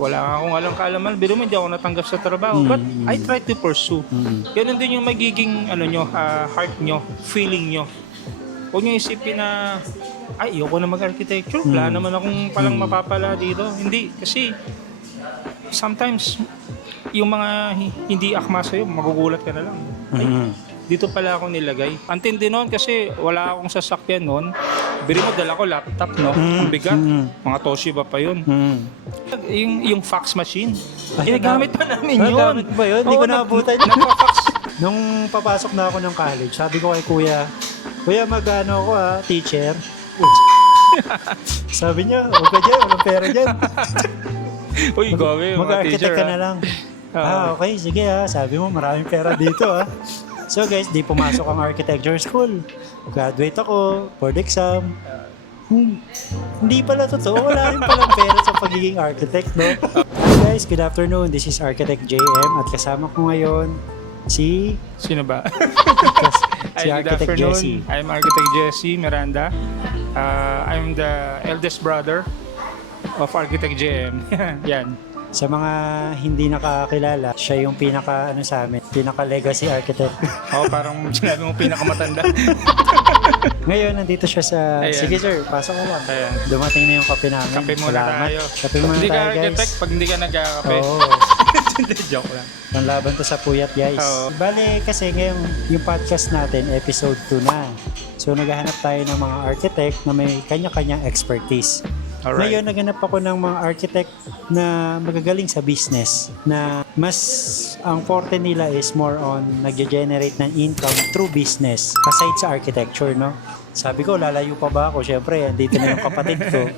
Wala nga akong alam kaalaman, biro mo, hindi ako natanggap sa trabaho. But I try to pursue. Ganun din yung magiging heart nyo, feeling nyo. Huwag nyo isipin na, ay, ayoko na mag-architecture. Wala naman akong palang mapapala dito. Hindi, kasi sometimes, yung mga hindi akma sa'yo, magugulat ka na lang. Ay, dito pala ako nilagay. Antindi noon kasi wala akong sasakyan noon. Biri mo, dala ko laptop, no? Ang bigat. Mga Toshiba pa yun. Yung fax machine. Ginagamit pa namin yun. Nagamit ba yun? Hindi ko naabutan yun. Nagpa-fax. Nung papasok na ako ng college, sabi ko kay kuya, mag-ano ako teacher. Sabi niya, huwag ka dyan, walang pera dyan. Uy, gawi, mga Mag-architect teacher. ka na lang. Okay, sige sabi mo, maraming pera dito So guys, di pumasok ang architecture school. Graduate ako, board exam. Hindi pala totoo, wala rin palang pera sa pagiging architect, no? Hi guys, good afternoon. This is Architect JM at kasama ko ngayon si Sino ba? si Good Architect afternoon. Jesse. I'm Architect Jesse Miranda. I'm the eldest brother of Architect JM. Yan. Sa mga hindi nakakilala, siya yung pinaka-legacy architect. Parang sinabi mo pinakamatanda. Ngayon, nandito siya sa... Ayan. Sige sir, pasok ko lang. Ayan. Dumating na yung kape namin. Kape muna Salamat. tayo. Kape muna Hindi ka tayo, architect guys. pag hindi ka nagkakape. Oo. Hindi, joke lang. Panlaban to sa puyat, guys. Oo. Bale, kasi ngayon, yung podcast natin, episode 2 na. So, naghahanap tayo ng mga architect na may kanya-kanyang expertise. Alright. Ngayon, naghanap ako ng mga architect na magagaling sa business na mas ang forte nila is more on nag-generate ng income through business aside sa architecture, no? Sabi ko, lalayo pa ba ako? Siyempre, andito na yung kapatid ko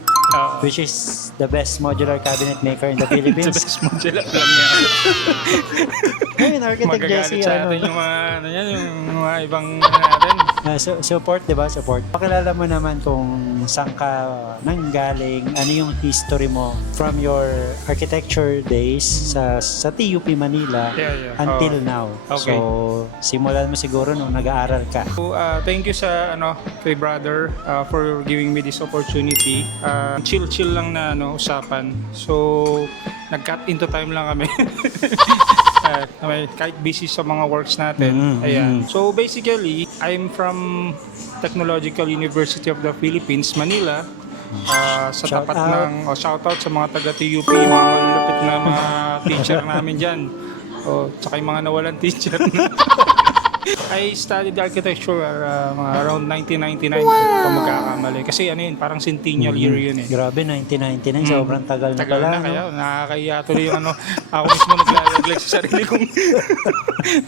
which is the best modular cabinet maker in the The Philippines. best model lang yan. Ngayon, Architect Jesse, Magagalit sa atin yung mga ibang natin. support, di ba? Support. Pakilala mo naman kung saan ka nanggaling, ano yung history mo from your architecture days sa TUP Manila Yeah. until now. Okay. So, simulan mo siguro nung nag-aaral ka. So, thank you sa kay brother for giving me this opportunity. Chill lang na usapan. So, nag-cut into time lang kami. Kahit busy sa mga works natin. Ayan. So, basically, I'm from Technological University of the Philippines, Manila. Sa Shout tapat out. shout out sa mga taga-TUP, mga malulupit na mga teacher namin dyan. Tsaka yung mga nawalan teacher. I studied architecture mga around 1999 kung magkakamali. Kasi parang centennial year yun eh. Grabe, 1999, sobrang tagal na Tagal pala. na no? kaya, nakakaya tuloy yung ako mismo naglalaglag sa sarili kong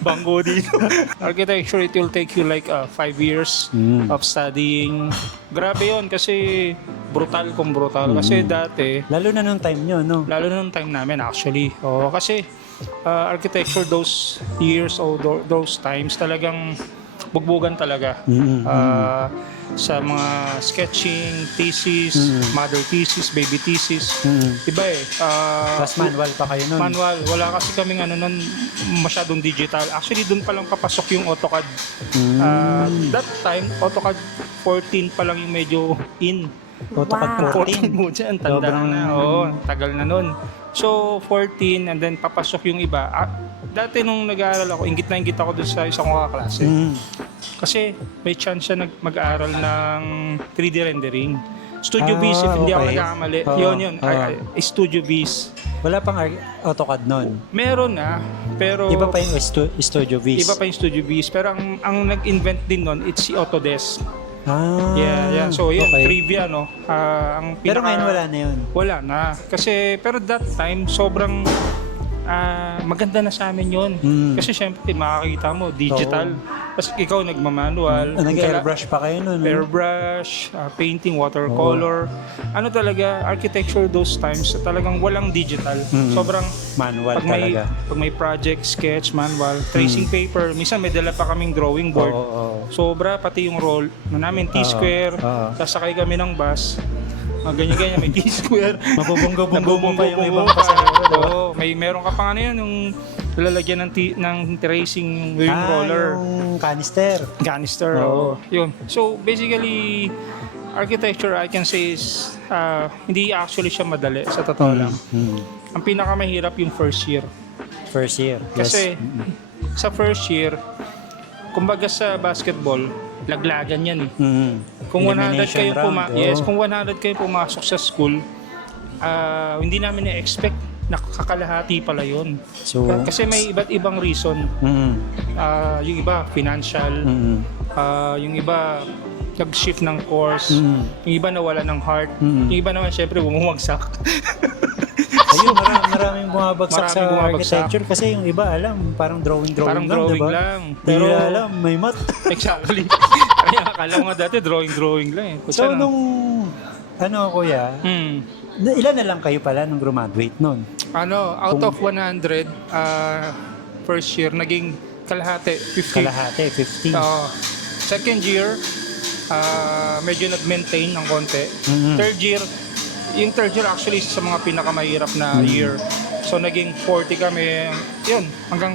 bangko dito. Architecture, it will take you like 5 years of studying. Grabe yun kasi brutal. Kasi dati, Lalo na nung time nyo, no? lalo na nung time namin actually. Kasi architecture those years or those times talagang bugbugan talaga. Sa mga sketching, thesis, mother thesis, baby thesis. Iba eh. Tapos manual pa kayo nun. Manual. Wala kasi kaming nun masyadong digital. Actually, dun pa lang papasok yung AutoCAD. That time, AutoCAD 14 pa lang yung medyo in. AutoCAD 14. 14 mo dyan, tanda Sobrang- na. Tagal na nun. So, 14 and then papasok yung iba. Dati nung nag-aaral ako, ingit na ingit ako dun sa isang kaklase. Kasi may chance siya mag-aaral ng 3D rendering. Studio Beast, if hindi ako okay. nagkakamali. Oo. Yun. Studio Beast. Wala pang AutoCAD nun. Meron na, pero... Iba pa yung Studio Beast. Iba pa yung Studio Beast. Pero ang nag-invent din nun, it's si Autodesk. Yeah. So, yun, okay. trivia, no? Ang Pero ngayon wala na yun. Wala na. Kasi, pero that time, sobrang maganda na sa amin yun. Kasi syempre, makakita mo, digital. Tapos ikaw nagmamanual. Nag-airbrush pa kayo nun. no? Airbrush, painting, watercolor. Ano talaga, architecture those times, talagang walang digital. Sobrang Manual pag may, talaga. pag may project, sketch, manual, tracing paper, minsan may dala pa kaming drawing board. Oo. Sobra, pati yung roll namin, T-square, sasakay kami ng bus, ganyan-ganyan, may T-square. Mabubunggo-bunggo pa yung ibang pa. pasahero. Oo, meron ka pa yung lalagyan ng tracing yung roller. Yung canister. Canister. Oo. Yun. So, basically, architecture, I can say is, hindi actually siya madali, sa totoo lang. ang pinakamahirap yung first year. First year. Kasi sa first year, kumbaga sa basketball, laglagan yan eh. Kung 100 kayo kung 100 kayo pumasok sa school, hindi namin na-expect na kakalahati pala yun. So, Kasi may iba't ibang reason. Yung iba financial, yung iba nag-shift ng course, yung iba nawala ng heart, yung iba naman syempre bumagsak. ayun, maraming bumabagsak sa Maraming bumabagsak. architecture kasi yung iba alam, parang drawing Parang lang, drawing diba? lang. Pero Pero alam, may math. exactly. Kaya akala ko nga dati drawing lang eh. So nung, kuya, ilan na lang kayo pala nung graduate nun? out of 100, first year, naging kalahati, 50. Kalahati, 50. Second year, medyo nag-maintain ng konti. Third year, yung third year actually sa mga pinakamahirap na year. So naging 40 kami, yun, hanggang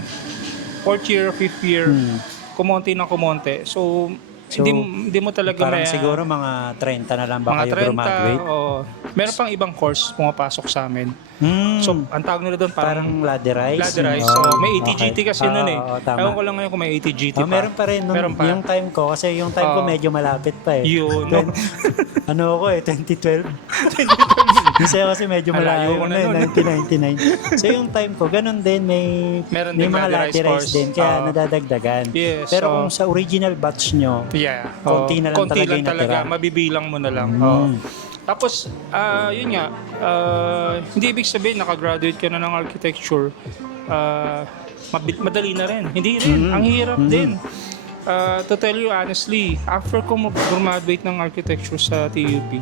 fourth year, fifth year, kumonti ng kumonti. So hindi mo talaga parang siguro mga 30 na lang ba kayo graduate? Meron pang ibang course pumapasok sa amin. So, ang tawag nila doon parang ladder-rise. Ladder-rise. So, may ATGT kasi nun eh. Tama. Ewan ko lang ngayon kung may ATGT pa. Meron pa rin. Meron pa. Yung time ko, kasi yung time ko medyo malapit pa eh. Yun. 2012. Kasi medyo malayo Malayo na na nun. 1999. So yung time ko, ganun din, Meron may din mga ladder-rise ladder-rise course. din, kaya nadadagdagan. Yes. Pero kung sa original batch nyo, konti na lang konti talaga lang yung talaga. natira. Mabibilang mo na lang. Tapos, yun nga, hindi ibig sabihin nakagraduate ka na ng architecture, madali na rin. Hindi rin. Ang hirap din. To tell you honestly, after ko mag-graduate ng architecture sa TUP,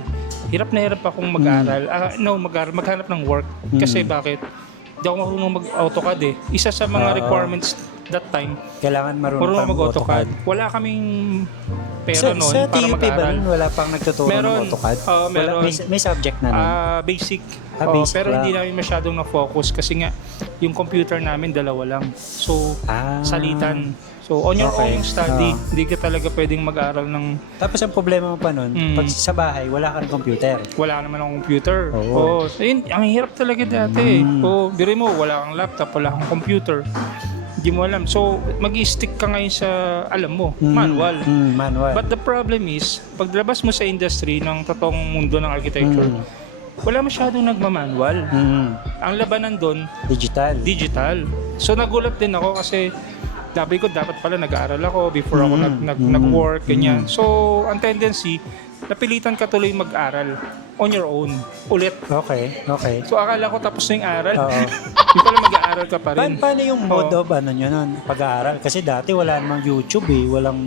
hirap na hirap akong mag-aral. Maghanap ng work. Kasi bakit? Hindi ako marunong mag-AutoCAD eh. Isa sa mga requirements that time, Kailangan marunong marunong pang mag-AutoCAD. Wala kaming pera noon sa para TUP ba mag-aral. nun, wala pang nagtuturo Meron. ng AutoCAD? Meron. May subject na nun? Basic. Basic pero lang. hindi namin masyadong na-focus kasi nga yung computer namin dalawa lang. So, salitan. So, on your Okay. own study. Hindi ka talaga pwedeng mag-aral ng Tapos ang problema mo pa nun, pag sa bahay, wala kang computer. wala naman akong computer. Oo. So, yun, ang hirap talaga dati. Biro mo, wala kang laptop, wala kang computer. Hindi mo alam. So, mag-stick ka ngayon sa, alam mo, manual. Manual. But the problem is, paglabas mo sa industry ng totoong mundo ng architecture, wala masyadong nagmamanual. Ang labanan doon, digital. So nagulat din ako kasi sabi ko dapat pala nag-aaral ako before ako nag-work, ganyan. So ang tendency, napilitan ka tuloy mag-aral on your own, ulit. Okay. So akala ko tapos na yung aral. Oo. Yung pala mag-aaral ka pa rin. Paano yung mode of nyo nun, pag-aaral? Kasi dati wala namang YouTube eh, walang...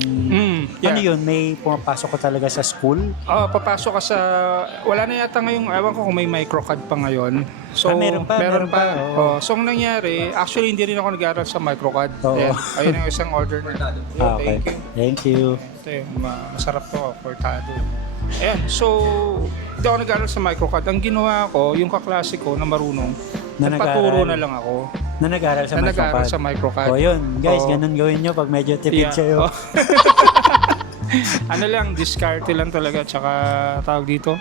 Yeah. Ano yun, may pumapasok ka talaga sa school? Papasok ka sa... Wala na yata ngayong... Ewan ko kung may microcad pa ngayon. So, meron pa. Oo. So, ang nangyari, actually, hindi rin ako nag-aaral sa microcad. Oo. Ayun ang isang order na. Okay. Thank you. Ito yung masarap to, cortado. Ayan, so, hindi ako nag-aaral sa microcad. Ang ginawa ko, yung kaklase ko na marunong, nagpaturo na lang ako. Na nag-aaral sa Na microcad? nag-aaral sa microcad. O yun, guys, Oo. ganun gawin nyo pag medyo tipid kayo. Ano lang, diskarte lang talaga. Tsaka, tawag dito,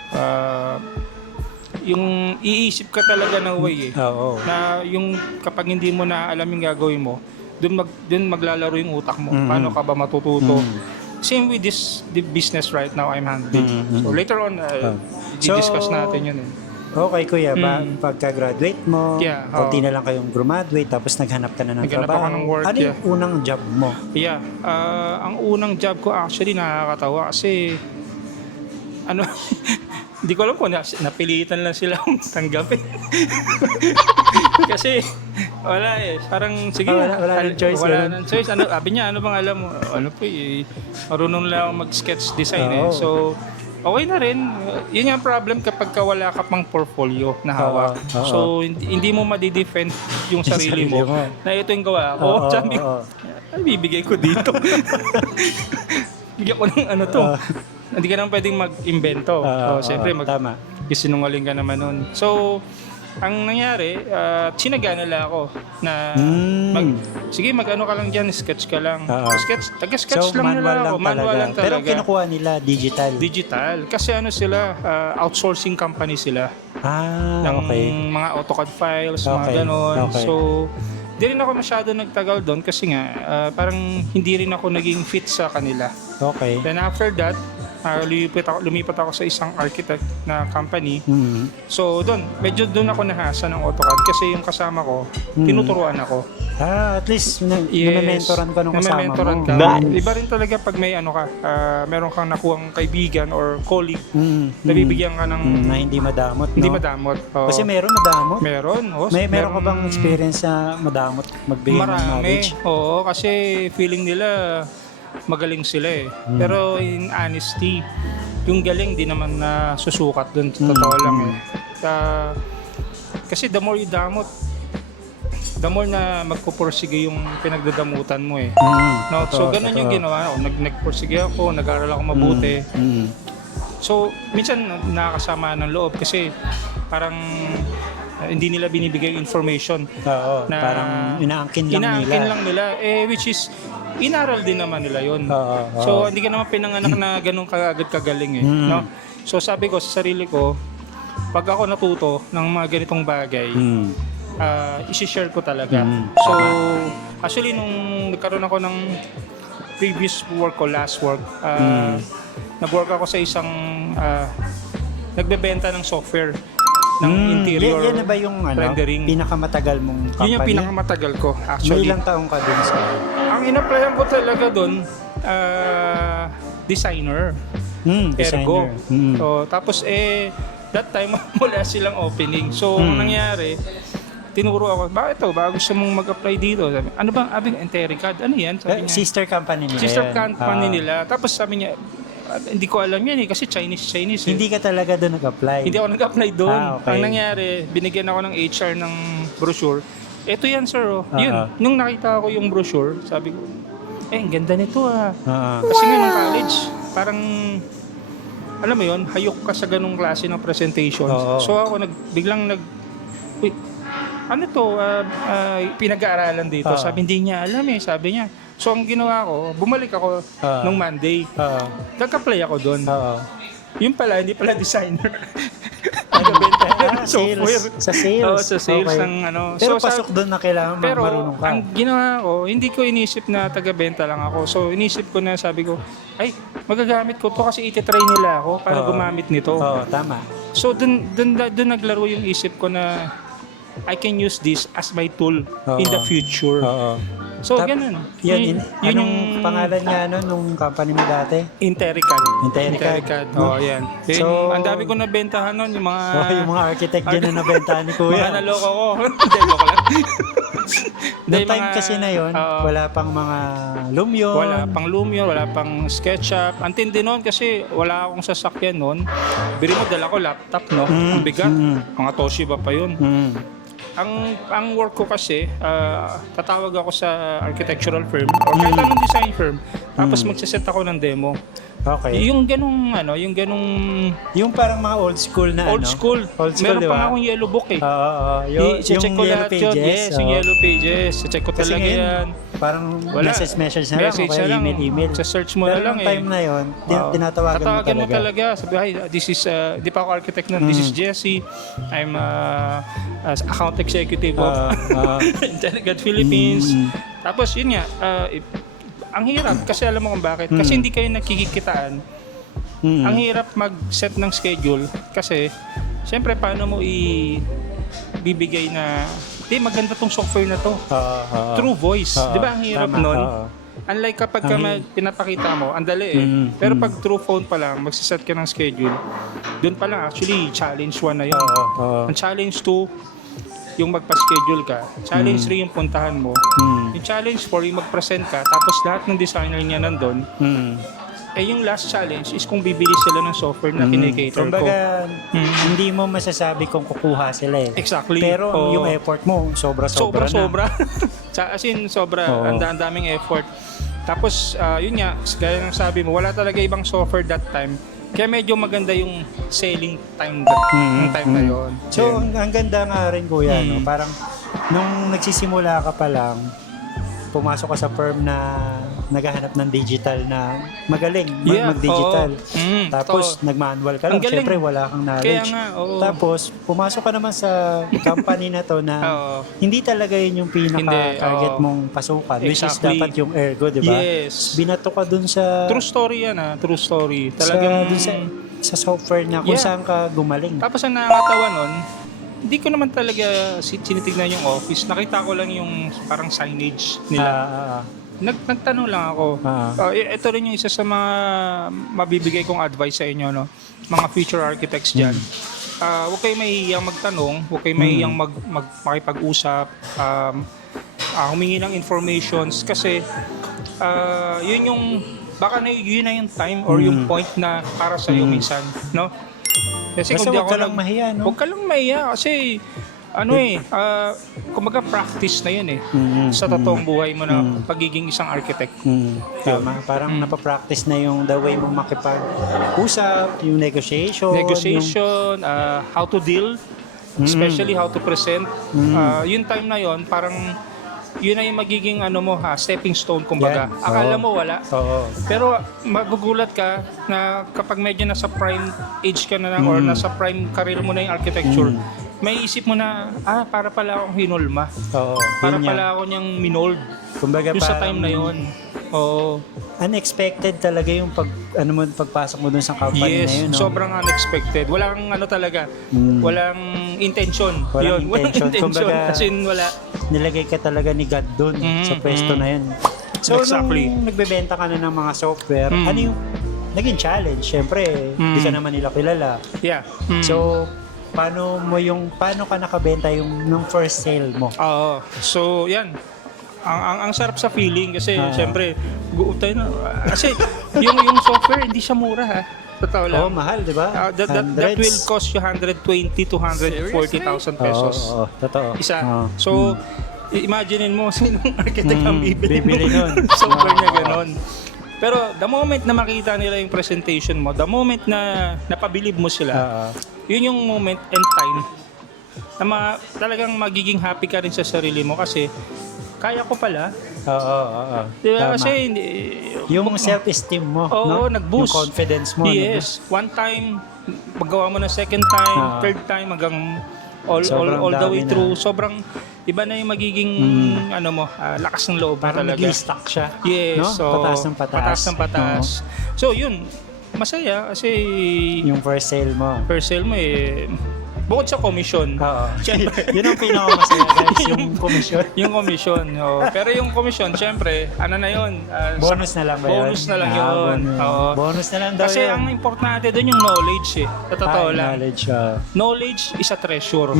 yung iisip ka talaga ng way eh. Oo. Na yung kapag hindi mo na alam yung gagawin mo, dun maglalaro yung utak mo. Paano ka ba matututo? Same with the business right now I'm handling. So later on, i-discuss natin yun eh. Okay, kuya, pagka-graduate mo, Yeah, konti na lang kayong graduate, tapos naghanap ka na ng Naghanap trabaho. ako ng work, Ano yung unang job mo? Yeah, ang unang job ko actually nakakatawa kasi ano, hindi ko alam kung napilitan lang sila akong tanggapin. Kasi wala eh, parang sige, wala nang choice. Wala nang choice. Ano, sabi niya, ano bang alam mo? Ano po eh, marunong lang ako mag-sketch design eh. Oo. So, okay na rin. Yun yung problem kapag wala ka pang portfolio na hawak. Oo. So, hindi mo madidefend yung sarili mo. Na ito yung gawa ko. Sabi ko, ano bibigay ko dito? Bigyan ko ng ano to. Hindi ka naman pwedeng mag-invento. Siyempre, tama. Sinungaling ka naman nun. So, ang nangyari, sinagana lang ako na sige, mag-ano ka lang dyan, sketch ka lang. Taga-sketch So, lang nila ako. Manual lang talaga. Pero kinukuha nila digital. Digital. Kasi ano sila, outsourcing company sila. Ah, ng okay. mga AutoCAD files, mga Okay, ganon. okay. So, di rin ako masyado nagtagal doon kasi nga parang hindi rin ako naging fit sa kanila. Okay. Then after that, lumipat ako sa isang architect na company. Mm. So doon, medyo doon ako nahasa ng AutoCAD kasi yung kasama ko, tinuturuan ako. At least name-mentoran ka nung kasama name-mentoran mo. ka. Iba rin talaga pag may ano ka, meron kang nakuhang kaibigan or colleague, nabibigyan ka ng Na hindi madamot, no? hindi madamot. Oo. Kasi meron madamot. Meron. Oh, Meron ka bang experience na madamot magbigay ng knowledge? Marami. Oo, kasi feeling nila magaling sila eh. Pero in honesty, yung galing di naman na susukat dun. Totoo lang eh. Kasi the more you damot, the more na magpupursige yung pinagdadamutan mo eh. No? So ganun yung ginawa ko. Nagpursige ako, nag-aaral ako mabuti. So minsan nakakasama ng loob kasi parang hindi nila binibigay information. Oo, Na parang inaangkin lang nila. Which is, inaral din naman nila yun. So, hindi ka naman pinanganak na ganun kaagad kagaling eh. No? So, sabi ko sa sarili ko, pag ako natuto ng mga ganitong bagay, isi-share ko talaga. So, actually, nung nagkaroon ako ng previous work ko, last work, nag-work ako sa isang nagbebenta ng software ng interior Yan na ba yung rendering. pinakamatagal mong company? Yun yung pinakamatagal ko, May actually. ilang taong ka dun sa... Ang in-applyan ko talaga doon, designer. Ergo. Designer. So, tapos that time wala silang opening. So, ang nangyari, tinuro ako, bakit to? Baka gusto mong mag-apply dito. Sabi, ano bang abing Entericad? Ano yan? Sabi niya, Sister company nila sister yan. company nila. Tapos sabi niya, hindi ko alam yan eh, kasi Chinese eh. Hindi ka talaga doon nag-apply? Hindi ako nag-apply doon. Okay. Ang nangyari, binigyan ako ng HR ng brochure. Ito yan, sir. Oh. Yun. Nung nakita ko yung brochure, sabi ko, ang ganda nito ah. Kasi nga nung college, parang, alam mo yun, hayok ka sa ganung klase ng presentation. So ako biglang wait, ano to, pinag-aaralan dito. Sabi, hindi niya alam eh, sabi niya. So ang ginawa ko, bumalik ako nung Monday. Nag-apply ako doon. Yung pala, hindi pala designer. Nagbenta ng software. Sa sales? Oo, sa sales Okay. ng ano. Pero So, pasok doon na kailangan pero marunong ka. ang ginawa ko, hindi ko inisip na taga-benta lang ako. So inisip ko na, sabi ko, ay, magagamit ko to kasi ititry nila ako para gumamit nito. Oo, tama. So dun naglaro yung isip ko na I can use this as my tool in the future. So ganun. Yan, Yun anong pangalan niya nung company mo dati? Intericad. Intericad. Oo, yan. So, Ang dami ko nabentahan nun, yung mga... yung mga architect dyan na nabentahan ni Kuya. Mga naloko ko. Hindi, joke lang. Noong time kasi na yun, wala pang mga Lumion. Wala pang Lumion, wala pang SketchUp. Ang tindi nun kasi wala akong sasakyan nun. Biri mo, dala ko laptop, no? Ang bigat. Mga Toshiba pa yun. Ang work ko kasi, tatawag ako sa architectural firm or kahit anong design firm. Tapos magsiset ako ng demo. Okay. Yung Yung parang mga old school na old school. Meron di ba? pa nga akong yellow book eh. Yung I-check ko yellow lahat yun. pages. Yes, yung yellow pages. I-check ko Kasi talaga ngayon, yan. parang Wala. message na lang o Message kaya na lang. email. Sa search mo na Pero lang nung time na yun, tinatawagan mo talaga. Sabi, hi, this is, di pa ako architect nun. This is Jesse. I'm account executive of Intericad Philippines. Tapos yun nga, ang hirap kasi alam mo kung bakit. Kasi hindi kayo nakikikitaan. Ang hirap mag-set ng schedule kasi siyempre paano mo bibigay na maganda tong software na to. True voice. Di ba ang hirap nun? Unlike kapag pinapakita mo, ang dali eh. Pero pag true phone pa lang, magsiset ka ng schedule, doon pa lang actually challenge 1 na yun. Ang challenge 2, yung magpa-schedule ka. Challenge 3 yung puntahan mo. Yung challenge 4, yung mag-present ka. Tapos lahat ng designer niya nandun. Yung last challenge is kung bibili sila ng software na kinikater ko. Kumbaga, hindi mo masasabi kung kukuha sila eh. Exactly. Pero yung effort mo, sobra-sobra na. Sobra. As in, sobra. Ang daming effort. Tapos, yun nga, gaya ng sabi mo, wala talaga ibang software that time. Kaya medyo maganda yung selling time yung time na yun. So, ang ganda nga rin Kuya, no? Parang nung nagsisimula ka pa lang, pumasok ka sa firm na naghahanap ng digital na magaling Yeah, mag-digital. oo. Tapos nag-manual ka lang, Ang galing. syempre wala kang Kaya knowledge. nga, oo. Tapos pumasok ka naman sa company na to na Oo. hindi talaga yun yung Hindi, pinaka-target oo. mong pasukan, which is Exactly. dapat yung ergo, di ba? Yes. Binato ka dun sa True story yan true story. Talagang Talagang sa software na kung Yeah. saan ka gumaling. Tapos ang nakakatawa nun, hindi ko naman talaga tinitignan yung office. Nakita ko lang yung parang signage nila. Nagtanong lang ako. Ito rin yung isa sa mga mabibigay kong advice sa inyo, no? Mga future architects dyan. Huwag kayong mahihiyang magtanong, huwag kayong mahihiyang makipag-usap, humingi ng informations kasi yun yung baka yun na yung time or yung point na para sa iyo minsan, no? Kasi Basta huwag ka lang mahiya, no? Huwag ka lang mahiya kasi kumbaga practice na yun sa totoong buhay mo na pagiging isang architect. Tama. Parang napapractice na yung the way mo makipag-usap, yung negotiation. How to deal, especially how to present. Yung time na yon parang yun na yung magiging stepping stone kumbaga. Yan. Akala Oo. mo wala. Oo. Pero magugulat ka na kapag medyo nasa prime age ka na or nasa prime career mo na yung architecture, may isip mo na, para pala akong hinulma. Oo. Para Yun pala ako niyang minold. Kumbaga Yung sa parang time na yun. Oo. unexpected talaga yung pagpasok mo dun sa company na Yes, yun. No? sobrang unexpected. Walang talaga. Walang intention. Walang Yun, intention. Kumbaga, As in, wala. nilagay ka talaga ni God dun sa pwesto na yun. So, Exactly. nung nagbebenta ka na ng mga software, ano yung naging challenge? Siyempre, hindi ka naman nila kilala. Yeah. So, paano ka nakabenta nung first sale mo? Oo. So, yan. Ang sarap sa feeling kasi syempre kasi yung software hindi siya mura totoo lang. Mahal, di ba? That will cost you 120 to 140,000 pesos. Oo, totoo. Isa. So, imaginein mo sinong architect ang bibili nun. software niya ganon. Pero the moment na makita nila yung presentation mo, the moment na napabilib mo sila, yun yung moment and time na talagang magiging happy ka rin sa sarili mo kasi kaya ko pala. Oo. Diba? Tama. Kasi yung self-esteem mo, Oo, no? nag-boost. Yung confidence mo. Yes. One time, magawa mo na second time, third time, hanggang all the way through. Sobrang iba na yung magiging lakas ng loob Parang talaga. nag-stuck siya. Yes. No? So, Pataas ng pataas. Pataas ng pataas. So, yun. Masaya kasi Yung first sale mo. per sale mo bukod sa commission. Oo. Siyempre. Yun ang pinakamasaya guys, yung commission. Yung commission. Pero yung commission, siyempre, na yun? Bonus na lang ba yun? Bonus na lang yun. Oo. Bonus na lang daw Kasi yun. ang importante doon yung knowledge Sa totoo lang. Knowledge. Knowledge is a treasure.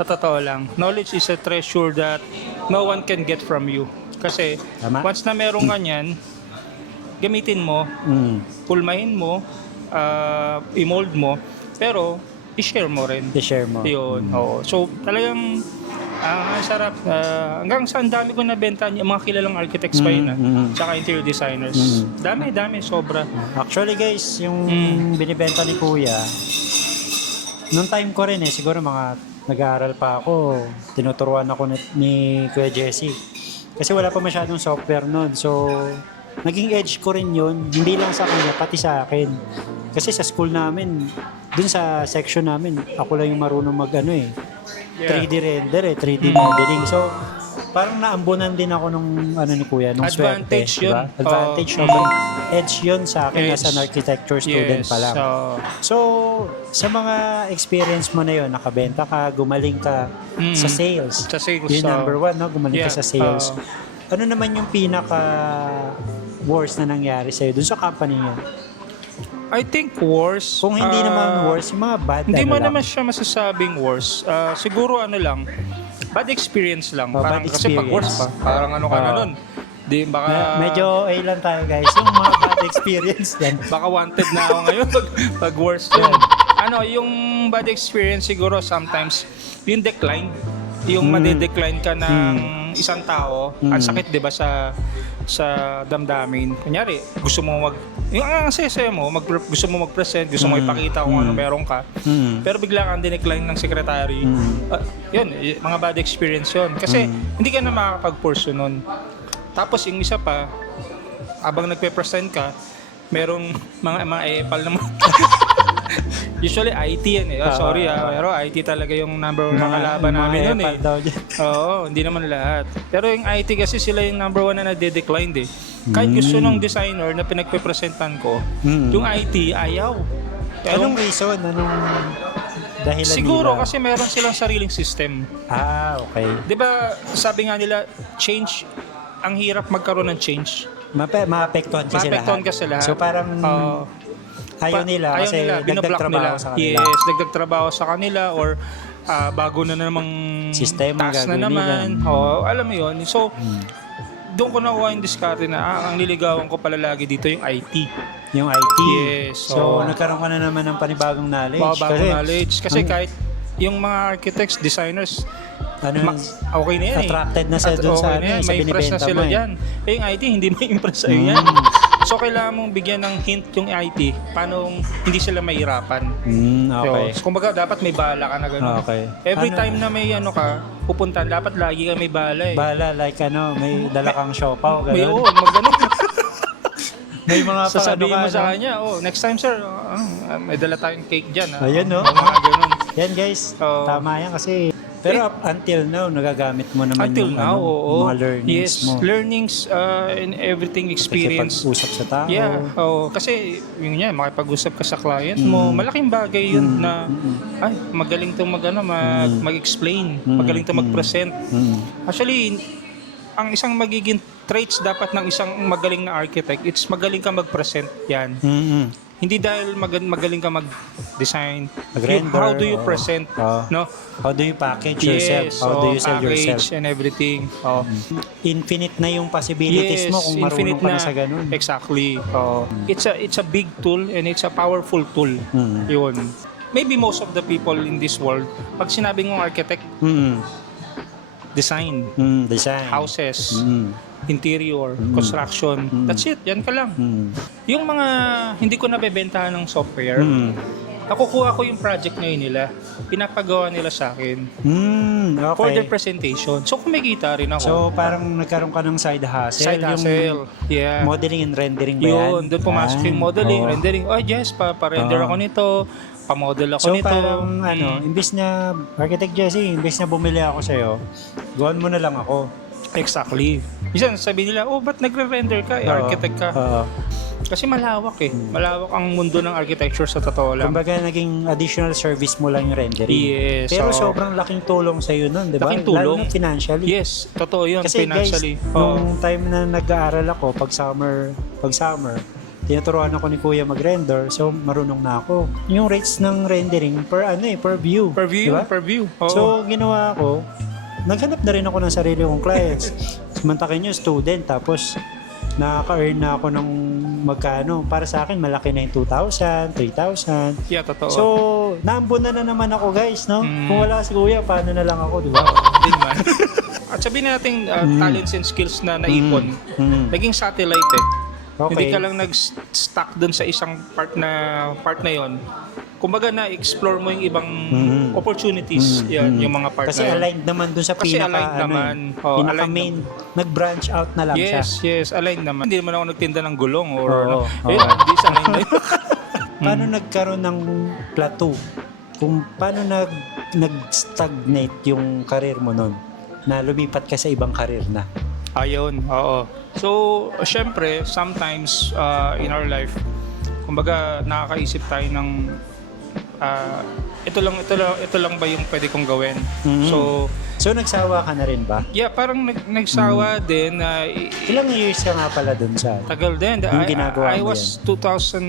Sa totoo lang. Knowledge is a treasure that no one can get from you. Kasi Tama. once na meron ka niyan, gamitin mo, pulmahin mo, i-mold mo, pero i-share mo rin. I-share mo. Yun. Oo. So talagang ang sarap. Hanggang sa ang dami ko nabenta yung mga kilalang architects pa yun. Tsaka interior designers. Dami, sobra. Actually guys, yung binibenta ni Kuya, nung time ko rin siguro mga nag-aaral pa ako, tinuturuan ako ni Kuya Jesse. Kasi wala pa masyadong software nun. So, naging edge ko rin yun. Hindi lang sa kanya, pati sa akin. Kasi sa school namin, dun sa section namin, ako lang yung marunong 3D render 3D modeling. So, parang naambunan din ako nung ni Kuya, nung Advantage swerte. yun. Diba? Advantage sobrang edge yun sa akin as an architecture student pa lang. So, sa mga experience mo na yun, nakabenta ka, gumaling ka sa sales. Sa sales. Yun number one, no? Gumaling ka sa sales. Ano naman yung pinaka worst na nangyari sa'yo dun sa company niya? I think worse. Kung hindi naman worst, yung mga bad Hindi mo lang. naman siya masasabing worse. Siguro lang, bad experience lang. Parang, bad kasi pag worse pa, parang ka na nun. Di, baka, Medyo lang tayo guys, yung mga bad experience din. baka wanted na ako ngayon pag worse yun. Yung bad experience siguro sometimes, yung decline. Yung madedecline ka ng isang tao, ang sakit 'di ba sa damdamin. Kunyari, gusto mo yung ang saya mo, gusto mo mag-present, gusto mo ipakita kung ano meron ka. Pero bigla kang dinecline ng secretary. Yun, mga bad experience yun. Kasi hindi ka na makakapag-pursue nun. Tapos yung isa pa, habang nagpe-present ka, merong mga epal naman. Usually IT yan eh. Sorry pero IT talaga yung number 1 na kalaban namin nun eh. Oo, hindi naman lahat. Pero yung IT kasi sila yung number 1 na nade-decline eh. Kahit gusto ng designer na pinagpe-presentan ko, yung IT ayaw. Pero, Anong reason? Anong dahilan siguro nila? kasi meron silang sariling system. Okay. 'Di ba sabi nga nila, change, ang hirap magkaroon ng change. Maapektuhan kasi Maapektuhan kasi lahat. So parang ayaw nila kasi dagdag binoblock trabaho nila. sa kanila. Yes, dagdag trabaho sa kanila or bago na namang Sistema task na gagawin naman. nila. Alam mo 'yon. So doon ko nakuha yung diskarte na ang niligawan ko pala lagi dito yung IT. Yung IT. Yes. So nagkaroon ka na naman ng panibagong knowledge. Bagong knowledge. Kasi kahit yung mga architects, designers, okay na yan attracted na sa doon sa na yan. sa May impress na binibenta sila mo eh. dyan. Yung IT, hindi may impress sa'yo yan. So, kailangan mong bigyan ng hint yung IT paano hindi sila mahirapan. Okay. So, kumbaga, dapat may bala ka na gano'n. Okay. Every time na may ka, pupuntahan, dapat lagi ka may bala eh. Bala, like may dala kang siopaw, May gano'n. mag-gano'n. May mga Sasabihin mo sa kanya, next time sir, may dala tayong cake dyan. Ayun, no? Mga gano'n. Yan guys, tama yan kasi. Pero up until now, nagagamit mo naman Until yung now, mga learnings yes, mo. learnings and everything experience. Pakikipag-usap sa tao. Yeah, kasi yun yan, makipag-usap ka sa client mo, malaking bagay yun na ay, magaling 'tong mag-explain, magaling 'tong mag-present. Actually, ang isang magiging traits dapat ng isang magaling na architect, it's magaling ka mag-present yan. Hindi dahil magaling ka mag-design. Mag-render, How do you present? No? How do you package yourself? How do you sell yourself? Package and everything. Infinite na yung possibilities mo kung marunong ka na sa ganun. Exactly. It's a big tool and it's a powerful tool. Yun. Maybe most of the people in this world, pag sinabing mong architect, design, houses, interior, construction, that's it. Yan ka lang. Yung mga hindi ko nabebentahan ng software, nakukuha ko yung project ngayon nila, pinapagawa nila sa akin Okay. for their presentation. So kumikita rin ako. So parang nagkaroon ka ng side hustle. Side hustle. Yeah. Modeling and rendering ba yan? Yun, doon pumasok yung modeling, rendering. Oh, yes, pa-render ako nito, pa-model ako So nito. parang imbis na, Architect Jesse, imbis na bumili ako sa'yo, gawin mo na lang ako. Exactly. Minsan sabi nila, ba't nagre-render ka? Architect ka. Kasi malawak eh. Malawak ang mundo ng architecture sa totoo lang. Kumbaga naging additional service mo lang yung rendering. Yes. Pero sobrang laking tulong sa'yo nun, di ba? Laking tulong. Lalo na financially. Yes, totoo yun. Kasi financially. guys, nung time na nag-aaral ako, pag summer, tinuturuan ako ni Kuya mag-render, so marunong na ako. Yung rates ng rendering per view. Per view, diba? per view. Oo. So ginawa ko, naghanap na rin ako ng sarili kong clients. Samantakin nyo, student, tapos nakaka-earn na ako ng magkano. Para sa akin, malaki na yung 2,000, 3,000. Yeah, totoo. So, naambon na naman ako guys, no? Kung wala si Kuya, paano na lang ako, di ba? Din man. At sabihin natin, talents and skills na naipon, naging satellite eh. Okay. Hindi ka lang nag-stuck dun sa isang part na yon. Kumbaga na-explore mo yung ibang opportunities, yan, yung mga part Kasi na yun. aligned naman dun sa Kasi aligned naman. pinaka main, nag-branch out na lang siya. Yes, aligned naman. Hindi naman ako nagtinda ng gulong or Oo. Hindi sa aligned na yun. Paano nagkaroon ng plateau? Kung paano nag-stagnate yung career mo nun? Na lumipat ka sa ibang career na? Ayun, oo. So, syempre, sometimes in our life, kumbaga nakakaisip tayo ng ito lang ba yung pwede kong gawin? So nagsawa ka na rin ba? Yeah, parang nagsawa din. Ilang years ka nga pala dun sa Tagal din. Yung ginagawa I mo was 2009,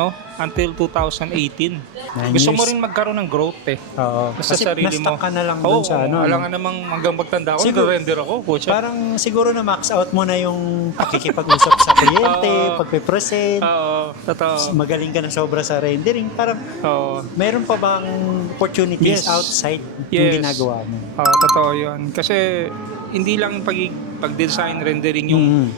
no? until 2018. 9 Gusto mo years. rin magkaroon ng growth eh. Oo. Sa Kasi sarili mo. na-stuck ka na lang dun sa ano. Alam no? nga namang hanggang magtanda ako, Siguro- nag-render ako, coach. Parang siguro na max out mo na yung pakikipag-usap sa kliyente, Oo. pagpe-present, Oo, totoo. magaling ka na sobra sa rendering. Parang Oo. meron pa bang opportunities Yes. outside yung Yes. ginagawa mo? Totoo yun. Kasi hindi lang pag-design, rendering yung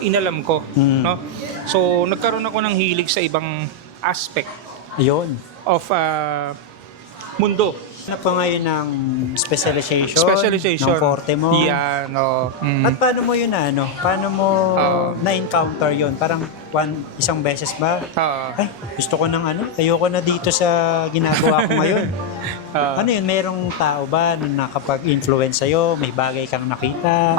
inalam ko. No? So, nagkaroon ako ng hilig sa ibang aspect Ayun. of mundo. Ano pa ngayon ng specialization? Specialization. Ng forte mo? Yan, no. At paano mo yun paano mo na-encounter yun? Parang isang beses ba? Ay, gusto ko ng ayoko na dito sa ginagawa ko ngayon. Ano yun, merong tao ba na nakapag-influence sa'yo? May bagay kang nakita?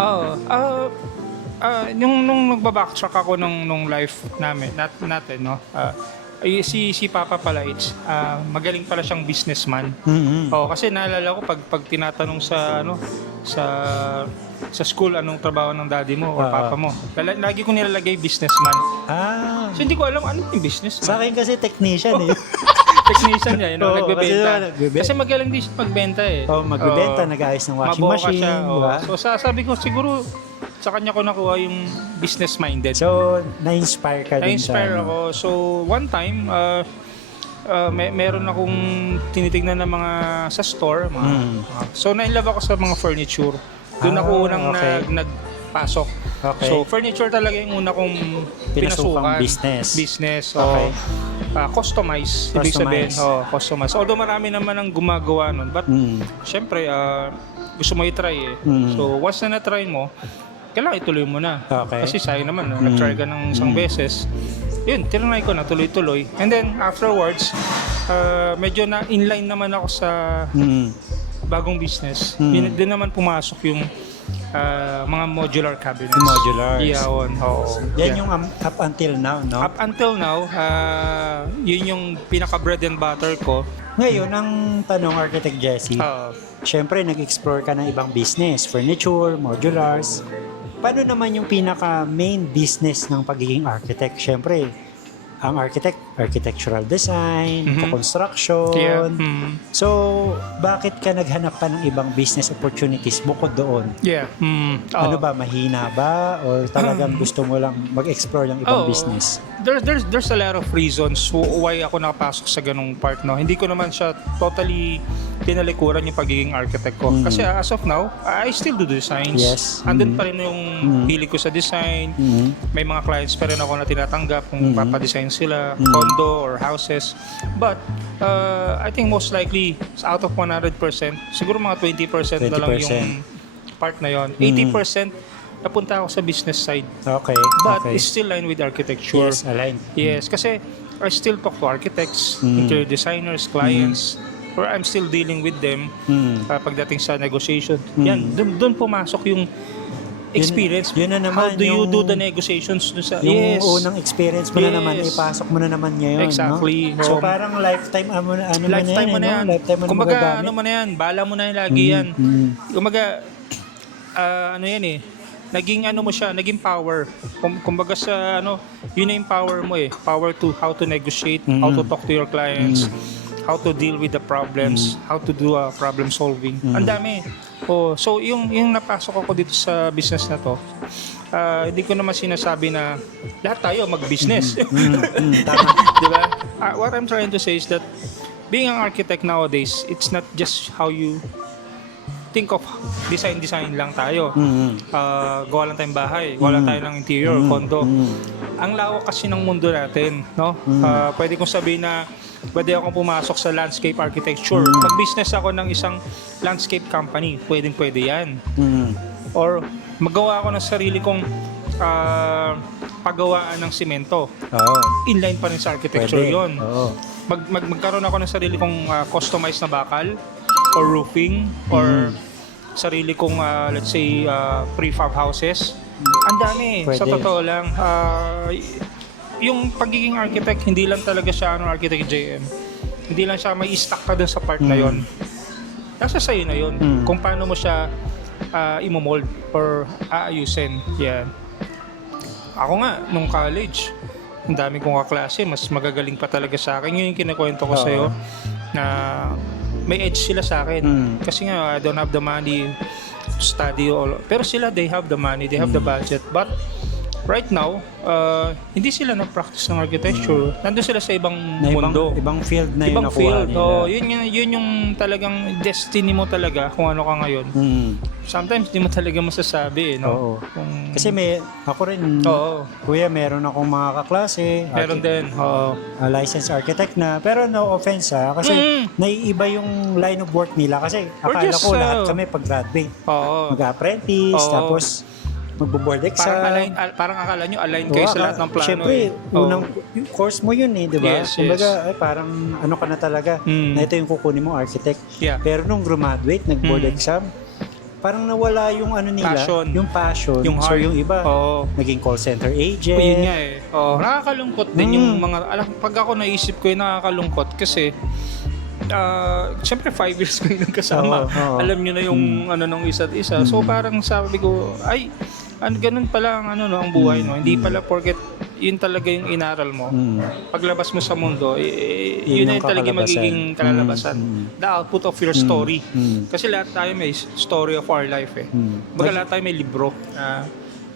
Nung nagbabacktrack ako nung life natin, no? Si Papa pala, magaling pala siyang businessman. Kasi naalala ko pag tinatanong sa school anong trabaho ng daddy mo o papa mo, lagi ko nilalagay businessman. So hindi ko alam ano yung businessman. Sa akin kasi technician Technician niya, nagbebenta. Kasi Kasi magaling din siya magbenta eh. magbebenta, nag-aayos ng washing Maboka machine, siya, di ba? So sabi ko siguro sa kanya ko nakuha yung business-minded. So, na-inspire ka din sa Na-inspire ako. So, one time, meron akong tinitignan ng mga sa store. So, na-inlove ako sa mga furniture. Doon ako unang nagpasok. Okay. So, furniture talaga yung una kong Pinasukang pinasukan. business. So, Okay. Customize. Ibig sabihin, customize. Although marami naman ang gumagawa nun. But, syempre, gusto mo i-try eh. So, once na na-try mo, kailangan ituloy mo na. Okay. Kasi sayang naman, nag-try ka ng isang beses. Yun, tinry ko na tuloy-tuloy. And then, afterwards, medyo na inline naman ako sa bagong business. Din naman pumasok yung mga modular cabinets. Modulars. Yun, Yan yung up until now, no? Up until now, yun yung pinaka-bread and butter ko. Ngayon, ang tanong, Architect Jesse, syempre, nag-explore ka ng ibang business, furniture, modulars. Paano naman yung pinaka-main business ng pagiging architect? Syempre, ang architectural design, construction. Yeah. So, bakit ka naghanap pa ng ibang business opportunities bukod doon? Yeah. Ano ba, mahina ba? Or talagang gusto mo lang mag-explore ng ibang business? There's a lot of reasons why ako nakapasok sa ganung part, no. Hindi ko naman siya totally pinalikuran yung pagiging architect ko. Kasi as of now, I still do designs. Yes. Andun pa rin yung hilig ko sa design. May mga clients pa rin ako na tinatanggap kung papadesign sila, condo or houses. But I think most likely, out of 100%, siguro mga 20% na lang yung part na yon. 80% napunta ako sa business side. Okay. But okay. it's still line with architecture. Yes, aligned. Yes, kasi I still talk to architects, interior designers, clients, or I'm still dealing with them pagdating sa negotiation. Yan, dun pumasok yung experience. Yun na naman. How do you do the negotiations dun sa... Yung unang experience mo na naman, ipasok mo na naman ngayon. Exactly. No? So parang lifetime Lifetime mo na yan. Lifetime mo na Kumbaga, magagamit. ano mo na yan, bala mo na yan lagi yan. Kumbaga, ano yan eh, naging ano mo siya, naging power. Kumbaga sa ano, yun na yung power mo eh. Power to how to negotiate, how to talk to your clients, how to deal with the problems, how to do problem solving. Ang dami. So yung napasok ako dito sa business na to, hindi ko naman sinasabi na lahat tayo mag-business. Tama. Diba? What I'm trying to say is that being an architect nowadays, it's not just how you think of design lang tayo. Gawa lang tayong bahay, gawa lang tayo ng interior, condo. Ang lawak kasi ng mundo natin, no? Pwede kong sabihin na pwede akong pumasok sa landscape architecture. Mag-business ako ng isang landscape company. Pwede yan. Or magawa ako ng sarili kong paggawaan ng simento. Inline pa rin sa architecture yon. Magkaroon ako ng sarili kong customized na bakal or roofing or sarili kong let's say prefab houses. Ang dami. Pwede. Sa totoo lang, yung pagiging architect, hindi lang talaga siya architect JM. Hindi lang siya may stuck ka dun sa part na yon. Nasa sa'yo na yon. Kung paano mo siya imomold or aayusin. Yan. Ako nga, nung college, ang dami kong kaklase, mas magagaling pa talaga sa akin. Yun yung kinukwento ko Oo. sa'yo, na may edge sila sa akin. Kasi nga, I don't have the money to study all. Pero sila, they have the money, they have the budget. But right now, hindi sila nag-practice ng architecture. Nandun sila sa ibang Na mundo. ibang field na yung Ibang nakuha field. nila. Oh, yun yung talagang destiny mo talaga kung ano ka ngayon. Sometimes di mo talaga masasabi, no? Oo. Kung, Kasi ako rin, oo, kuya, meron akong mga kaklase. meron din. Oo. Licensed architect na. Pero no offense kasi naiiba yung line of work nila. Kasi akala just, ko lahat kami pag-graduate. Oo. Mag-apprentice, Oo. tapos magbo-board exam. Parang akala nyo align kayo sa lahat ng plano. Siyempre, eh. unang yung course mo yun di ba? Yes, Kumbaga, parang ano ka na talaga, na ito yung kukunin mo, architect. Yeah. Pero nung graduate, nag-board exam, parang nawala yung ano nila, Passion. yung passion. Yung So heart. yung iba, Oo. naging call center agent. Yun nga eh. Oh, nakakalungkot din yung mga, pag ako naisip ko yung nakakalungkot kasi siyempre 5 years ko yung kasama. Oo. Alam nyo na yung ano ng isa't isa. So parang sabi ko, ay, ganun pala ang ang buhay, no? Hindi pala porket yun talaga yung inaral mo. Paglabas mo sa mundo, yun na yung talaga magiging kalalabasan. The output of your story. Kasi lahat tayo may story of our life eh. Baga lahat tayo may libro.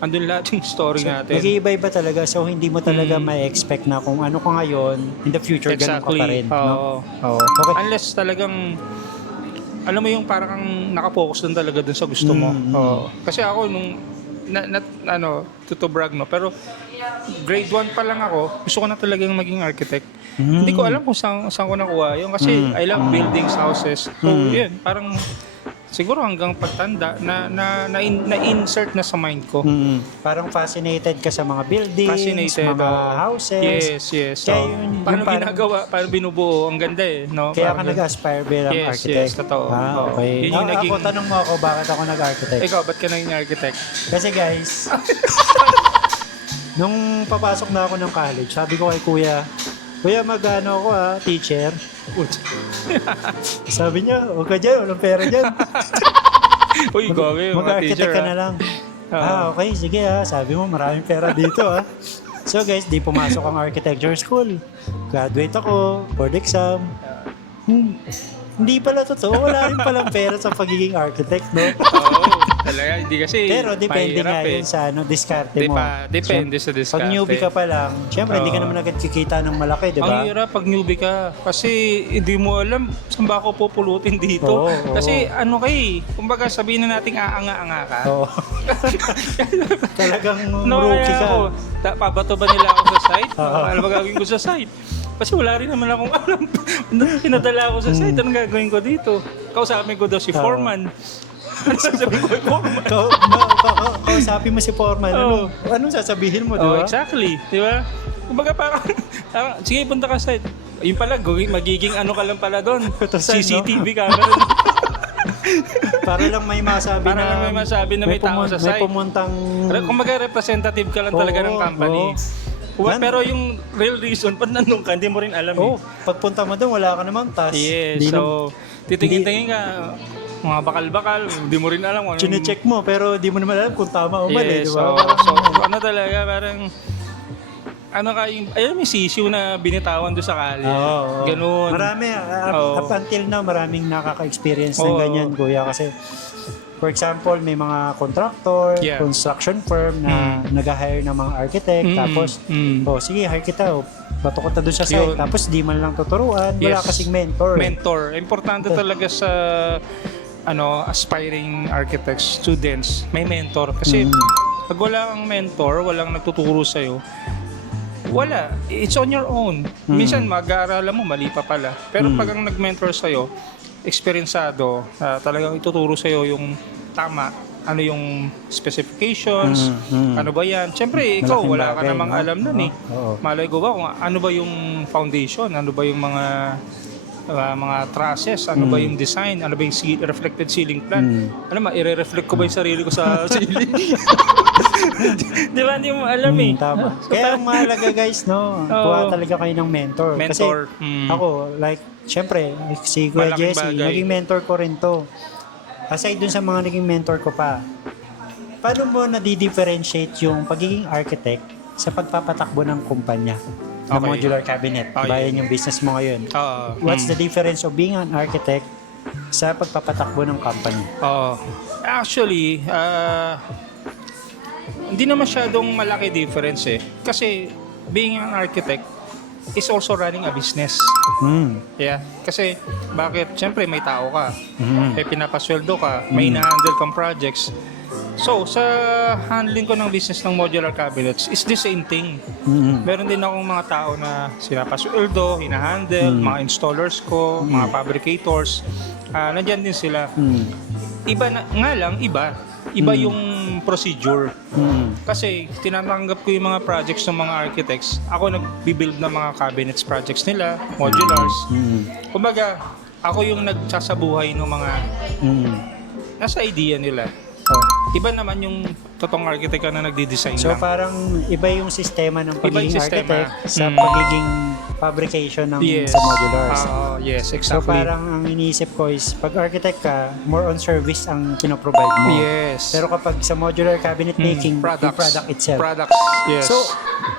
Andun lahat yung story natin. Nag-iiba-iba talaga, so hindi mo talaga ma-expect na kung ano ka ngayon, in the future, ganun ka pa rin. No? Oo. Okay. Unless talagang alam mo yung parang kang nakapokus doon talaga dun sa gusto mo. Oo. Kasi ako nung to brag, no, pero grade 1 pa lang ako, gusto ko na talagang maging architect. Hindi ko alam kung saan ko nakuha yun kasi I love buildings, houses. So yun, parang siguro hanggang pagtanda na-insert na sa mind ko. Parang fascinated ka sa mga buildings, mga houses. Yes. So, Kaya yun paano parang- ginagawa, paano binubuo, ang ganda eh, no? Kaya ka Parang nag-aspire bilang Yes, architect. yes, totoo. Okay. Yun yung Ako, tanong mo ako, bakit ako nag-architect? ikaw, ba't ka naging architect? Kasi guys, nung papasok na ako ng college, sabi ko kay kuya, mag-ano ako teacher. Sabi niya, huwag ka dyan, walang pera dyan. Uy, gawin, mga Mag-architect teacher. ka na lang. Okay, sige sabi mo, maraming pera dito So guys, di pumasok ang architecture school. Graduate ako, board exam. Hindi pala totoo, wala rin palang pera sa pagiging architect, no? Oo, talaga, hindi kasi Pero depende mahirap nga yun sa diskarte mo. Depende sa diskarte. Pag newbie ka pa lang, syempre hindi ka naman agad kikita ng malaki, di ba? Ang hirap pag newbie ka kasi hindi mo alam saan ba ako pupulutin dito. Oo. Kasi kumbaga sabihin na nating aanga-anga ka. Oo. Talagang No, rookie kaya ka. ako, pabato ba nila ako sa site? Oo. Ano ba gagawin ko sa site? Kasi wala rin naman akong alam. Pinadala ako sa site, anong gagawin ko dito? Kausapin ko daw si Foreman. Ano sasabihin ko kay Foreman? Kausapin mo si Foreman. Anong sasabihin mo, di Oh, ba? exactly. Di ba? Kumbaga parang, sige, punta ka sa site. Yun pala, magiging ano ka lang pala doon. Utusan, no? CCTV camera. Para lang may masabi Para lang may masabi na may tao sa May site. pumuntang... Kumbaga representative ka lang talaga ng company. Pero yung real reason, pag nandun ka, hindi mo rin alam eh. Pagpunta mo doon, wala ka namang task. Yes, so titingin-tingin ka, mga bakal-bakal, hindi mo rin alam. Chine-check mo, pero di mo naman alam kung tama o mali, di Yes, ba? so ano talaga, parang yung sisiw na binitawan doon sa kali. Oo. Ganun. Marami, Oo. up until now, maraming nakaka-experience ng Oo. ganyan, kuya. Kasi, for example, may mga contractor, Yeah. construction firm na nag-hire ng mga architect, tapos, sige, hire kita, bato ko ta doon sa site, Yun. tapos di man lang tuturuan, wala Yes. kasing mentor. Mentor. Importante talaga sa aspiring architects, students, may mentor. Kasi pag wala kang mentor, walang nagtuturo sa'yo, wala. It's on your own. Minsan mag-aaralan mo, mali pa pala. Pero pag ang nag-mentor sa'yo, experiencado, talagang ituturo sa'yo yung tama, ano yung specifications, ano ba yan. Siyempre, ikaw, Malaking wala ka bagay, namang no? alam nun eh. Oo. Malay ko ba kung ano ba yung foundation, ano ba yung mga trusses, ano ba yung design, ano ba yung reflected ceiling plan. Ano ba, i-reflect ko ba yung sarili ko sa ceiling? Di ba, hindi mo alam eh. Tama. Kaya ang mahalaga guys, no, kuha talaga kayo ng mentor. Mentor. Kasi ako, like, syempre, si Kuya Malaking Jesse, bagay. naging mentor ko rin to. Aside dun sa mga naging mentor ko pa, paano mo na-differentiate yung pagiging architect sa pagpapatakbo ng kumpanya na Okay. modular cabinet. Ah, Bayan yung business mo ngayon. What's the difference of being an architect sa pagpapatakbo ng company? Actually, hindi na masyadong malaki difference eh. Kasi being an architect is also running a business. Yeah. Kasi bakit? Siyempre may tao ka. May pinapasweldo ka. May na-handle kang projects. So, sa handling ko ng business ng modular cabinets, is the same thing. Meron din akong mga tao na sinapasweldo, hinahandle, mga installers ko, mga fabricators. Nandyan din sila. Iba na, nga lang, iba yung procedure. Kasi tinatanggap ko yung mga projects ng mga architects. Ako nagbibuild ng mga cabinets projects nila, modulars. Kumbaga, ako yung nagsasabuhay ng mga nasa idea nila. Iba naman yung totoong architect na nagdi-design So lang. parang iba yung sistema ng Iba yung pagiging sistema. architect sa pagiging fabrication ng Yes. sa modulars. Yes, So exactly. parang ang iniisip ko is pag architect ka, more on service ang pinoprovide mo. Yes. Pero kapag sa modular cabinet making, yung product itself. Products, yes. So,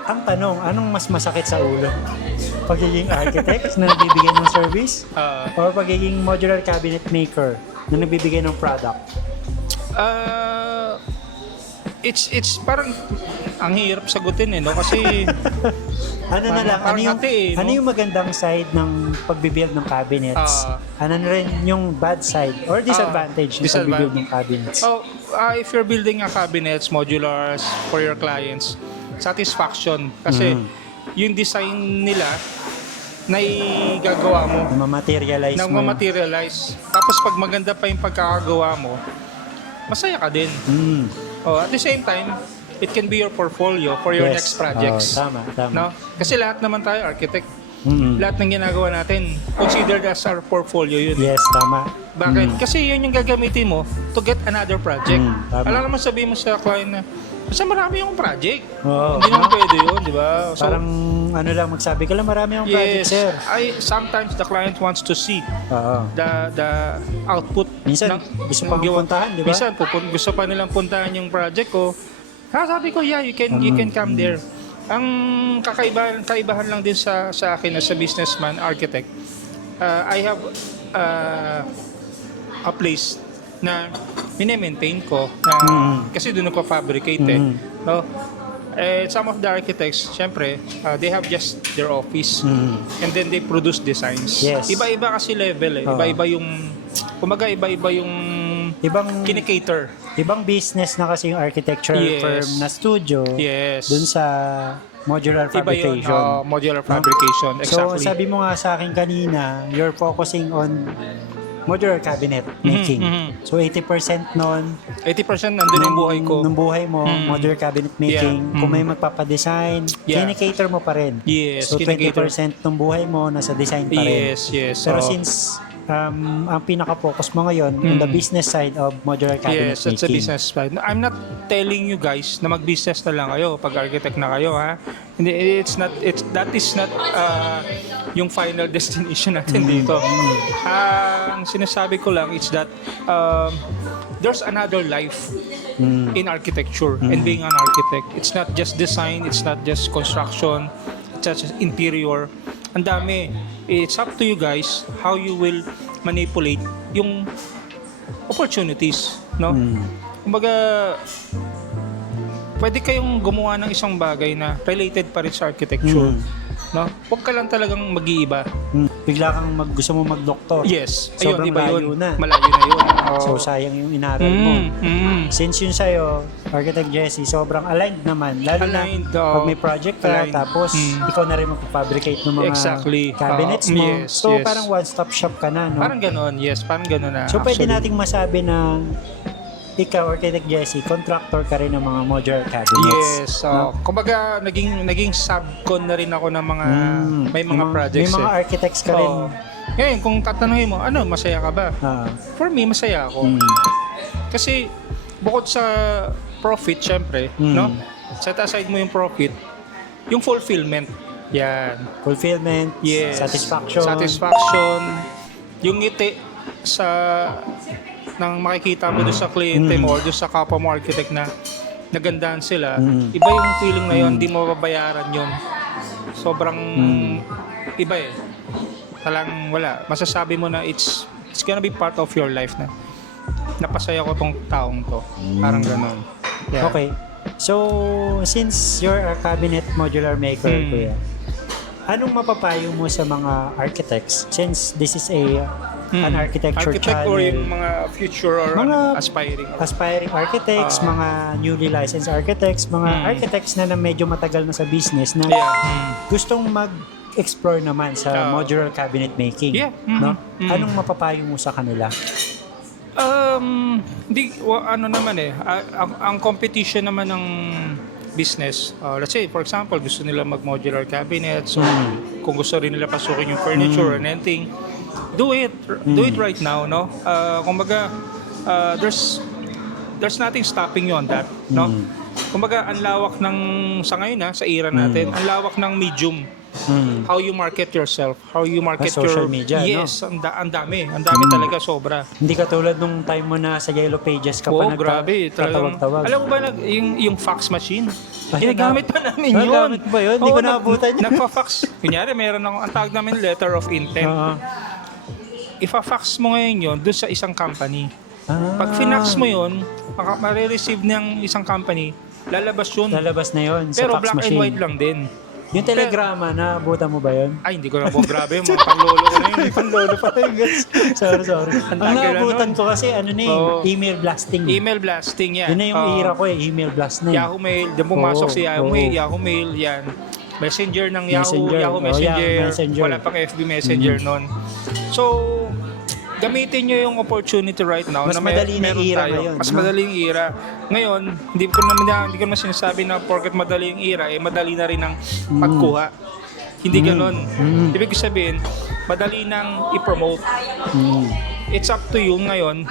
ang tanong, anong mas masakit sa ulo? Pagiging architect na nagbibigay ng service? Or pagiging modular cabinet maker na nagbibigay ng product? It's parang ang hirap sagutin eh, no? Kasi Ano na lang, ano parang yung, hati eh, no? ano yung magandang side ng pagbibuild ng cabinets? Ano na rin yung bad side or disadvantage ng pagbibuild ng cabinets? If you're building a cabinets, modulars for your clients, satisfaction. Kasi yung design nila na igagawa mo, Mamaterialize nang mo. ma-materialize. Tapos pag maganda pa yung pagkakagawa mo, masaya ka din. At the same time, it can be your portfolio for your next projects. Tama. No? Kasi lahat naman tayo architect. Lahat ng ginagawa natin, considered as our portfolio yun. Yes, tama. Bakit? Kasi yun yung gagamitin mo to get another project. Tama. Alam naman sabihin mo sa client na, basta marami yung project. Oo. Hindi naman pwede yun, di ba? So, Parang ano lang, magsabi ka lang, marami akong project, yes, sir. sometimes the client wants to see Oo. the output. Minsan, gusto pang gawa. puntahan, di ba? Minsan, gusto pa nilang puntahan yung project ko. Sabi ko, yeah, you can come there. Ang kaibahan lang din sa akin as a businessman, architect, I have a place na mini-maintain ko na, kasi doon ako fabricate no? Some of the architects, syempre, they have just their office and then they produce designs. Yes. Iba-iba kasi level eh. Iba-iba yung, kumbaga iba-iba yung Ibang kinikater. ibang business na kasi yung architectural Yes. firm na studio Yes. dun sa modular Iba yun, fabrication. modular fabrication. So, Exactly. sabi mo nga sa akin kanina, you're focusing on modular cabinet making. So, 80% nun, 80% nandun yung buhay ko. ng buhay mo, modular cabinet making. Yeah. Kung may magpapadesign, Yeah. kinikater mo pa rin. Yes, So, kinikater. 20% ng buhay mo nasa design pa rin. Yes. Pero So, since ang pinaka-focus mo ngayon on the business side of modular cabinet yes, that's a making. business side. I'm not telling you guys na mag-business na lang kayo pag architect na kayo, ha. Hindi, that is not yung final destination natin dito. Ang sinasabi ko lang is that there's another life in architecture and being an architect. It's not just design, it's not just construction, it's not just interior. Ang dami. It's up to you guys how you will manipulate yung opportunities, no? Kumbaga, pwede kayong gumawa ng isang bagay na related pa rin sa architecture, no? Huwag ka lang talagang mag-iiba. Bigla kang gusto mo mag-doktor. Yes, Sobrang ayun, iba layo yun. na. Malayo na yun. So, sayang yung inaral mo. Since yun sa'yo, Architect Jesse, sobrang aligned naman. Lalo Aligned, na pag may project ka, aligned. tapos ikaw na rin magpapabricate ng mga Exactly. cabinets mo. Yes, So, yes. parang one-stop shop ka na, no? Parang ganon, yes, parang ganon na. So, pwede actually. nating masabi na ikaw, Architect Jesse, contractor ka rin ng mga modular cabinets. Yes, kumbaga naging subcon na rin ako ng mga may mga projects. May mga architects ka rin. Ngayon, kung tatanungin mo, ano, masaya ka ba? For me, masaya ako. Kasi bukod sa profit, syempre, no? Set aside mo yung profit, yung fulfillment. Yan. Fulfillment, Yes. satisfaction. Yung ngiti sa nang makikita mo doon sa kliyente mo or doon sa kapwa mo architect na nagandahan sila, iba yung feeling na yun, hindi mo mababayaran yun. Sobrang iba eh. Talang wala. Masasabi mo na it's gonna be part of your life na napasaya ko tong taong to. Parang ganun. Yeah. Okay. So, since you're a cabinet modular maker, kuya, anong mapapayo mo sa mga architects? Since this is an architecture Architect channel, or yung mga future or aspiring architects, mga newly licensed architects, mga architects na medyo matagal na sa business na gustong mag-explore naman sa modular cabinet making. Yeah. No? Anong mapapayo mo sa kanila? Ano naman eh, ang competition naman ng business, let's say for example gusto nila mag modular cabinet, so kung gusto rin nila pasukin yung furniture or anything, do it right now, no? Kumbaga there's nothing stopping you on that, no? Kumbaga ang lawak ng sa ngayon sa era natin, ang lawak ng medium. How you market yourself, how you market social your media, yes, no? ang dami talaga, sobra. Hindi katulad nung time mo na sa Yellow Pages ka pa Grabe, talagang, tatawag-tawag. alam mo ba yung fax machine? Ayun, Ginagamit pa namin yun. Gamit ba yun? Hindi ko naabutan yun. Nagpa-fax. Kunyari, meron akong, ang tawag namin letter of intent. Ifa-fax mo ngayon yun doon sa isang company. Pag finax mo yun, marireceive ng isang company, lalabas yun. Lalabas na yun sa Pero fax black machine. and white lang din. Yung telegrama, naabutan mo ba yun? Ay, hindi ko na po. Grabe, mga panlolo ko na yun. Panlolo pa rin, guys. Sorry. Ang naabutan ko kasi, email blasting. Email blasting, yan. Yun na yung era ko email blast na. Yahoo Mail, diyan pumasok si Yahoo Mail, yan. Messenger ng Yahoo Messenger. Wala pang FB Messenger nun. So, gamitin nyo yung opportunity right now. Mas na madali na meron era tayo. ngayon. Mas madaling era. Ngayon, hindi ko naman sinasabi na porket madali yung era, madali na rin ang pagkuha. Hindi ganun. Ibig sabihin, madali nang i-promote. It's up to you ngayon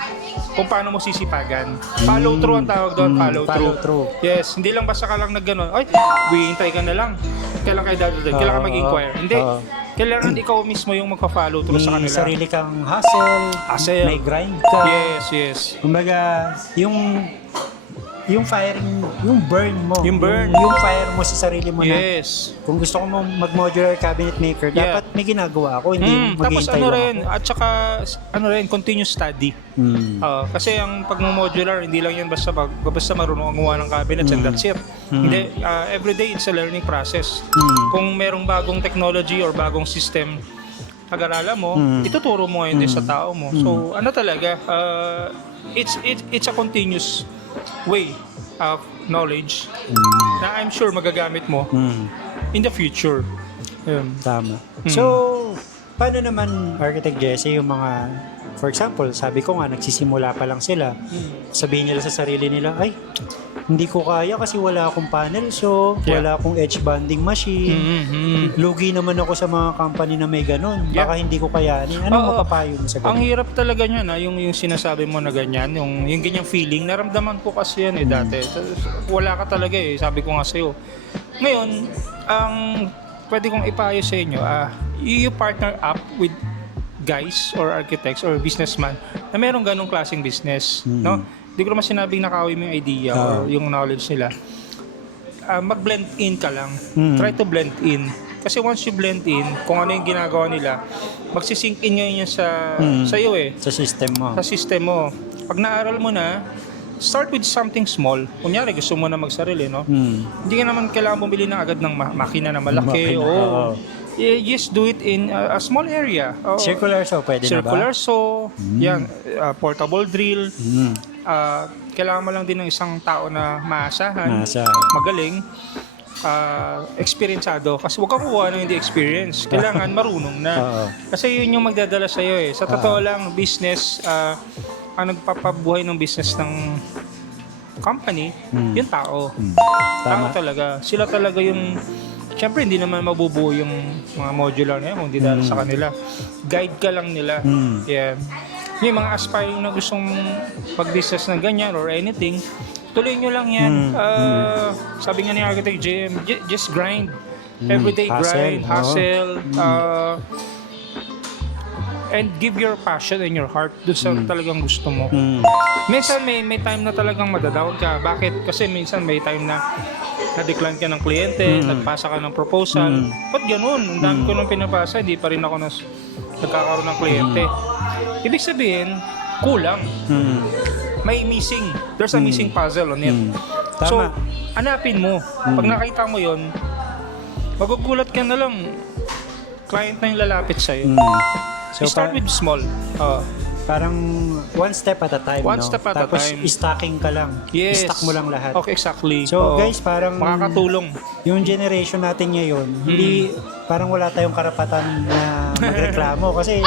kung paano mo sisipagan. Follow through ang tawag doon, follow through. Yes, hindi lang basta ka lang na gano'n, ay, hihintay ka na lang. Kailan kayo dadadag? Kailan ka mag-inquire? Hindi. Kailangan ikaw mismo yung magpa-follow through sa May kanila. sarili kang hustle, may grind ka. Yes. Kumbaga, yung firing, yung burn mo. Yung fire mo sa sarili mo na. Yes. Kung gusto ko mag-modular cabinet maker, dapat may ginagawa ako, hindi Tapos maghihintay lang ako. at saka continuous study. Kasi ang pag-modular, hindi lang yan basta marunong gumawa ng cabinets and that's it. Hindi, everyday it's a learning process. Kung merong bagong technology or bagong system, pag-aralan mo, ituturo mo ngayon din sa tao mo. So, talaga, it's a continuous way of knowledge na I'm sure magagamit mo in the future. Tama. So, paano naman, Architect Jesse, yung mga, for example, sabi ko nga, nagsisimula pa lang sila, sabihin nila sa sarili nila, ay, hindi ko kaya kasi wala akong panel, so wala akong edge banding machine. Lugi naman ako sa mga company na may ganun. Baka hindi ko kayanin. Anong mapapayo mo sa ganun? Ang hirap talaga niya na yung sinasabi mo na ganyan, yung ganyang feeling, naramdaman ko kasi yan dati. Wala ka talaga sabi ko nga sa'yo. Ngayon, ang pwede kong ipayo sa inyo, you partner up with guys or architects or businessman na merong ganong klaseng business, no? Hindi ko naman sinabing nakawin mo yung idea or yung knowledge nila. Mag-blend in ka lang. Try to blend in. Kasi once you blend in, kung ano yung ginagawa nila, magsisink in ngayon yan sa iyo Sa system mo. Sa system mo. Pag naaral mo na, start with something small. Kunyari, gusto mo na magsarili, no? Hindi ka naman kailangan bumili na agad ng makina na malaki. Just do it in a small area. Circular saw, pwede na ba? Circular saw, yan, portable drill. Kailangan mo lang din ng isang tao na maasahan, magaling, eksperyensado. Kasi huwag kang kukuha ng hindi experience. Kailangan marunong na. Kasi yun yung magdadala sa'yo Sa totoo lang, business, ang nagpapabuhay ng business ng company, yung tao. Tao talaga. Sila talaga yung, syempre hindi naman mabubuo yung mga modular na yan kung di dahil sa kanila. Guide ka lang nila. Yeah. Yung mga aspiring na gustong mag-business ng ganyan or anything, tuloy nyo lang yan. Sabi nga ni Architect JM, just grind. Everyday grind, hustle. and give your passion and your heart dun sa talagang gusto mo. Minsan may time na talagang madadown ka. Bakit? Kasi minsan may time na na-decline ka ng kliyente, nagpasa ka ng proposal. Ba't ganun? Ang dami ko nang pinapasa, hindi pa rin ako nagkakaroon ng kliyente. Ibig sabihin, kulang. May missing. There's a missing puzzle on it. So, Tama. hanapin mo. Pag nakita mo yon, magugulat ka na lang. Client na yung lalapit sa'yo. So, Start with small. parang one step at a time, One no? step at a Tapos time. stocking ka lang. Yes. I-stock mo lang lahat. Okay, exactly. So, Oo. guys, parang makakatulong. yung generation natin ngayon, hindi, parang wala tayong karapatan na magreklamo kasi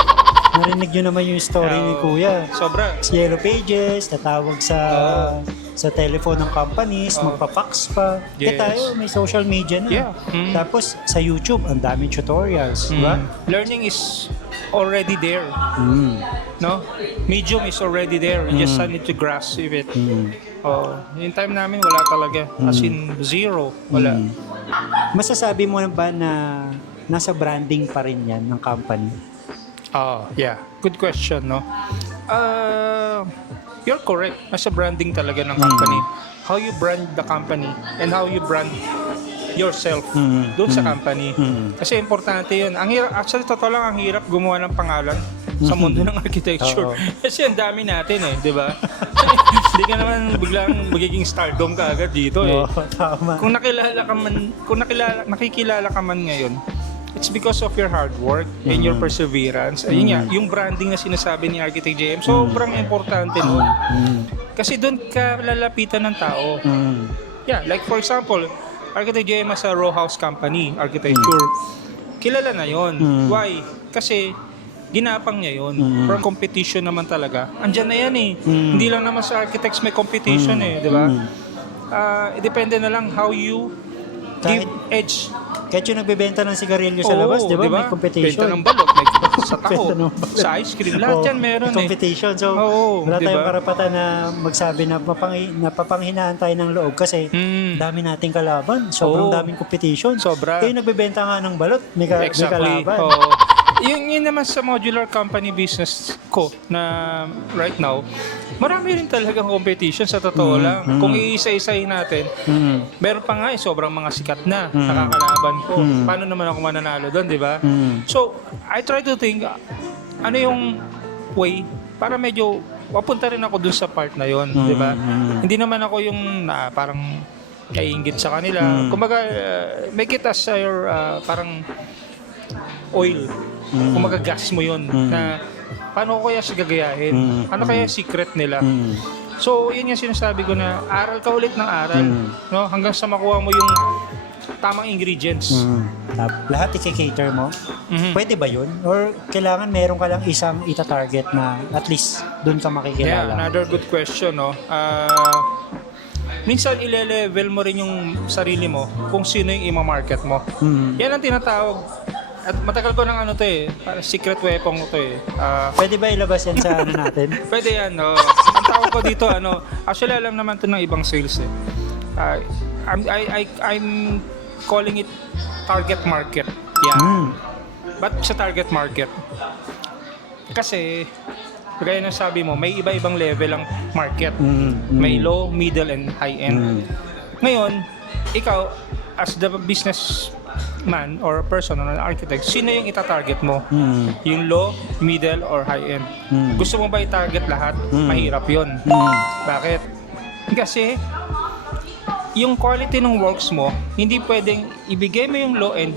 narinig nyo naman yung story ni Kuya. Sobra. Sa Yellow Pages, tatawag sa telephone ng companies, magpa-fax pa. Yes. Tayo, may social media na. Yeah. Tapos, sa YouTube, ang daming tutorials, di ba? Learning is already there. No? Medium is already there. You just need to grasp it. Yung time namin, wala talaga. As in, zero. Wala. Masasabi mo ba na nasa branding pa rin yan ng company? Yeah. Good question, no? You're correct. Nasa branding talaga ng company. How you brand the company and how you brand yourself doon sa company. Kasi importante yun. Ang hirap, actually, totoo lang, ang hirap gumawa ng pangalan sa mundo ng architecture. Kasi ang dami natin di ba? Hindi ka naman biglang magiging stardom ka agad dito Tama. Kung nakikilala ka man ngayon, it's because of your hard work and your perseverance. Ayun nga, yung branding na sinasabi ni Architect JM, sobrang importante nun. Kasi doon ka lalapitan ng tao. Yeah, like for example, Architect JM has a row house company, architecture. Kilala na yon. Why? Kasi ginapang niya yon. From competition naman talaga. Andyan na yan Hindi lang naman sa architects may competition di ba? Depende na lang how you give edge. Kahit yung nagbebenta ng sigarilyo sa labas, di ba? May competition. Benta ng balot, may sa tao, Benta ng balot. sa ice cream, lahat yan meron competition. So, wala tayong karapatan na magsabi na napapanghinaan tayo ng loob kasi dami nating kalaban. Sobrang daming competition. Sobra. Kayo nagbebenta nga ng balot, may kalaban. Yun naman sa modular company business ko na right now, marami rin talagang competition sa totoo lang. Kung iisa-isahin natin, meron pa nga sobrang mga sikat na nakakalaban ko. Paano naman ako mananalo doon, di ba? So, I try to think, ano yung way para medyo mapunta rin ako dun sa part na yon, di ba? Hindi naman ako yung parang naiinggit sa kanila. Kumbaga, make it as your parang oil. Kung magagas mo yun na paano ko kaya siya gagayahin? Ano kaya secret nila? So, yun yung sinasabi ko na aral ka ulit ng aral. No? Hanggang sa makuha mo yung tamang ingredients. Lahat i-cater mo? Pwede ba yun? Or kailangan meron ka lang isang ita-target na at least doon ka makikilala? Yeah, another good question. No? Minsan ile-level mo rin yung sarili mo kung sino yung ima-market mo. Yan ang tinatawag. At matagal ko ng secret weapon ko to Pwede ba ilabas yan sa natin? Pwede yan, no. Ang tawag ko dito, actually alam naman to ng ibang sales I'm calling it target market. Yeah. But sa target market, kasi kaya na sabi mo, may iba-ibang level ang market. May low, middle, and high end. Ngayon, ikaw, as the business man or person or an architect, sino yung ita-target mo? Yung low, middle, or high end? Gusto mo ba i-target lahat? Mahirap yun. Bakit? Kasi yung quality ng works mo, hindi pwedeng ibigay mo yung low end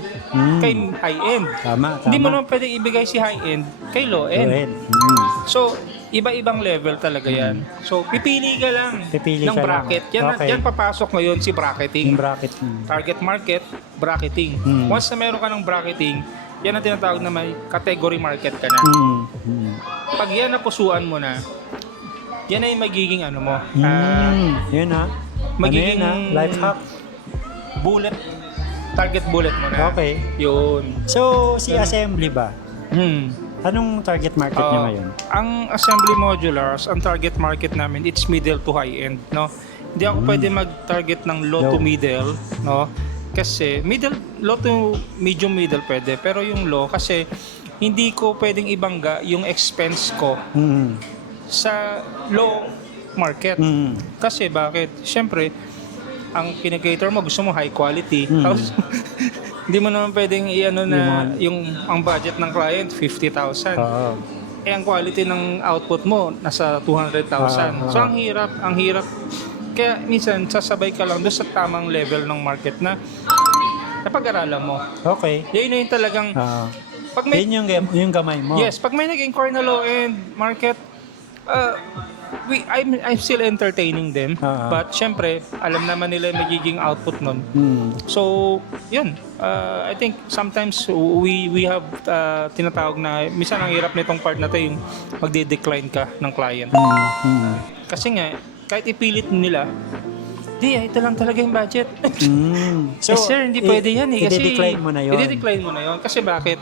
kay high end. Tama. Hindi mo naman pwedeng ibigay si high end kay low end. So, iba-ibang level talaga yan. So, pipili ka lang ng bracket. Yan papasok ngayon si bracketing. Target market, bracketing. Once na meron ka ng bracketing, yan ang tinatawag na may category market ka na. Pag yan napusuan mo na, yan ay magiging mo. Yun magiging life hack. Bullet. Target bullet mo na. Okay. Yun. So, si assembly ba? Anong target market niya ngayon? Ang assembly modulars, ang target market namin, it's middle to high end, no? Hindi ako pwede mag-target ng low to middle, no? Kasi low to medium middle pwede, pero yung low kasi hindi ko pwedeng ibangga yung expense ko Mm. sa low market. Mm. Kasi bakit? Siyempre, ang kinikater mo, gusto mo high quality. Tapos, hindi mo naman pwedeng i-ano na ang budget ng client, 50,000. Oo. Eh, ang quality ng output mo, nasa 200,000. So, ang hirap. Kaya, minsan, sasabay ka lang doon sa tamang level ng market na napag-aralan mo. Okay. Yun na yung talagang, pag may, Yun yung gamay mo. yes, pag may nag-inquire na low-end market, I'm still entertaining them. But syempre, alam naman nila yung magiging output nun. So, yun. I think sometimes we have tinatawag na, minsan ang hirap nitong part na to yung magde-decline ka ng client. Kasi nga, kahit ipilit nila, ito lang talaga yung budget. So, sir, hindi pwede yan eh. Kasi, i-decline mo na yun. I-decline mo na yun. Kasi bakit?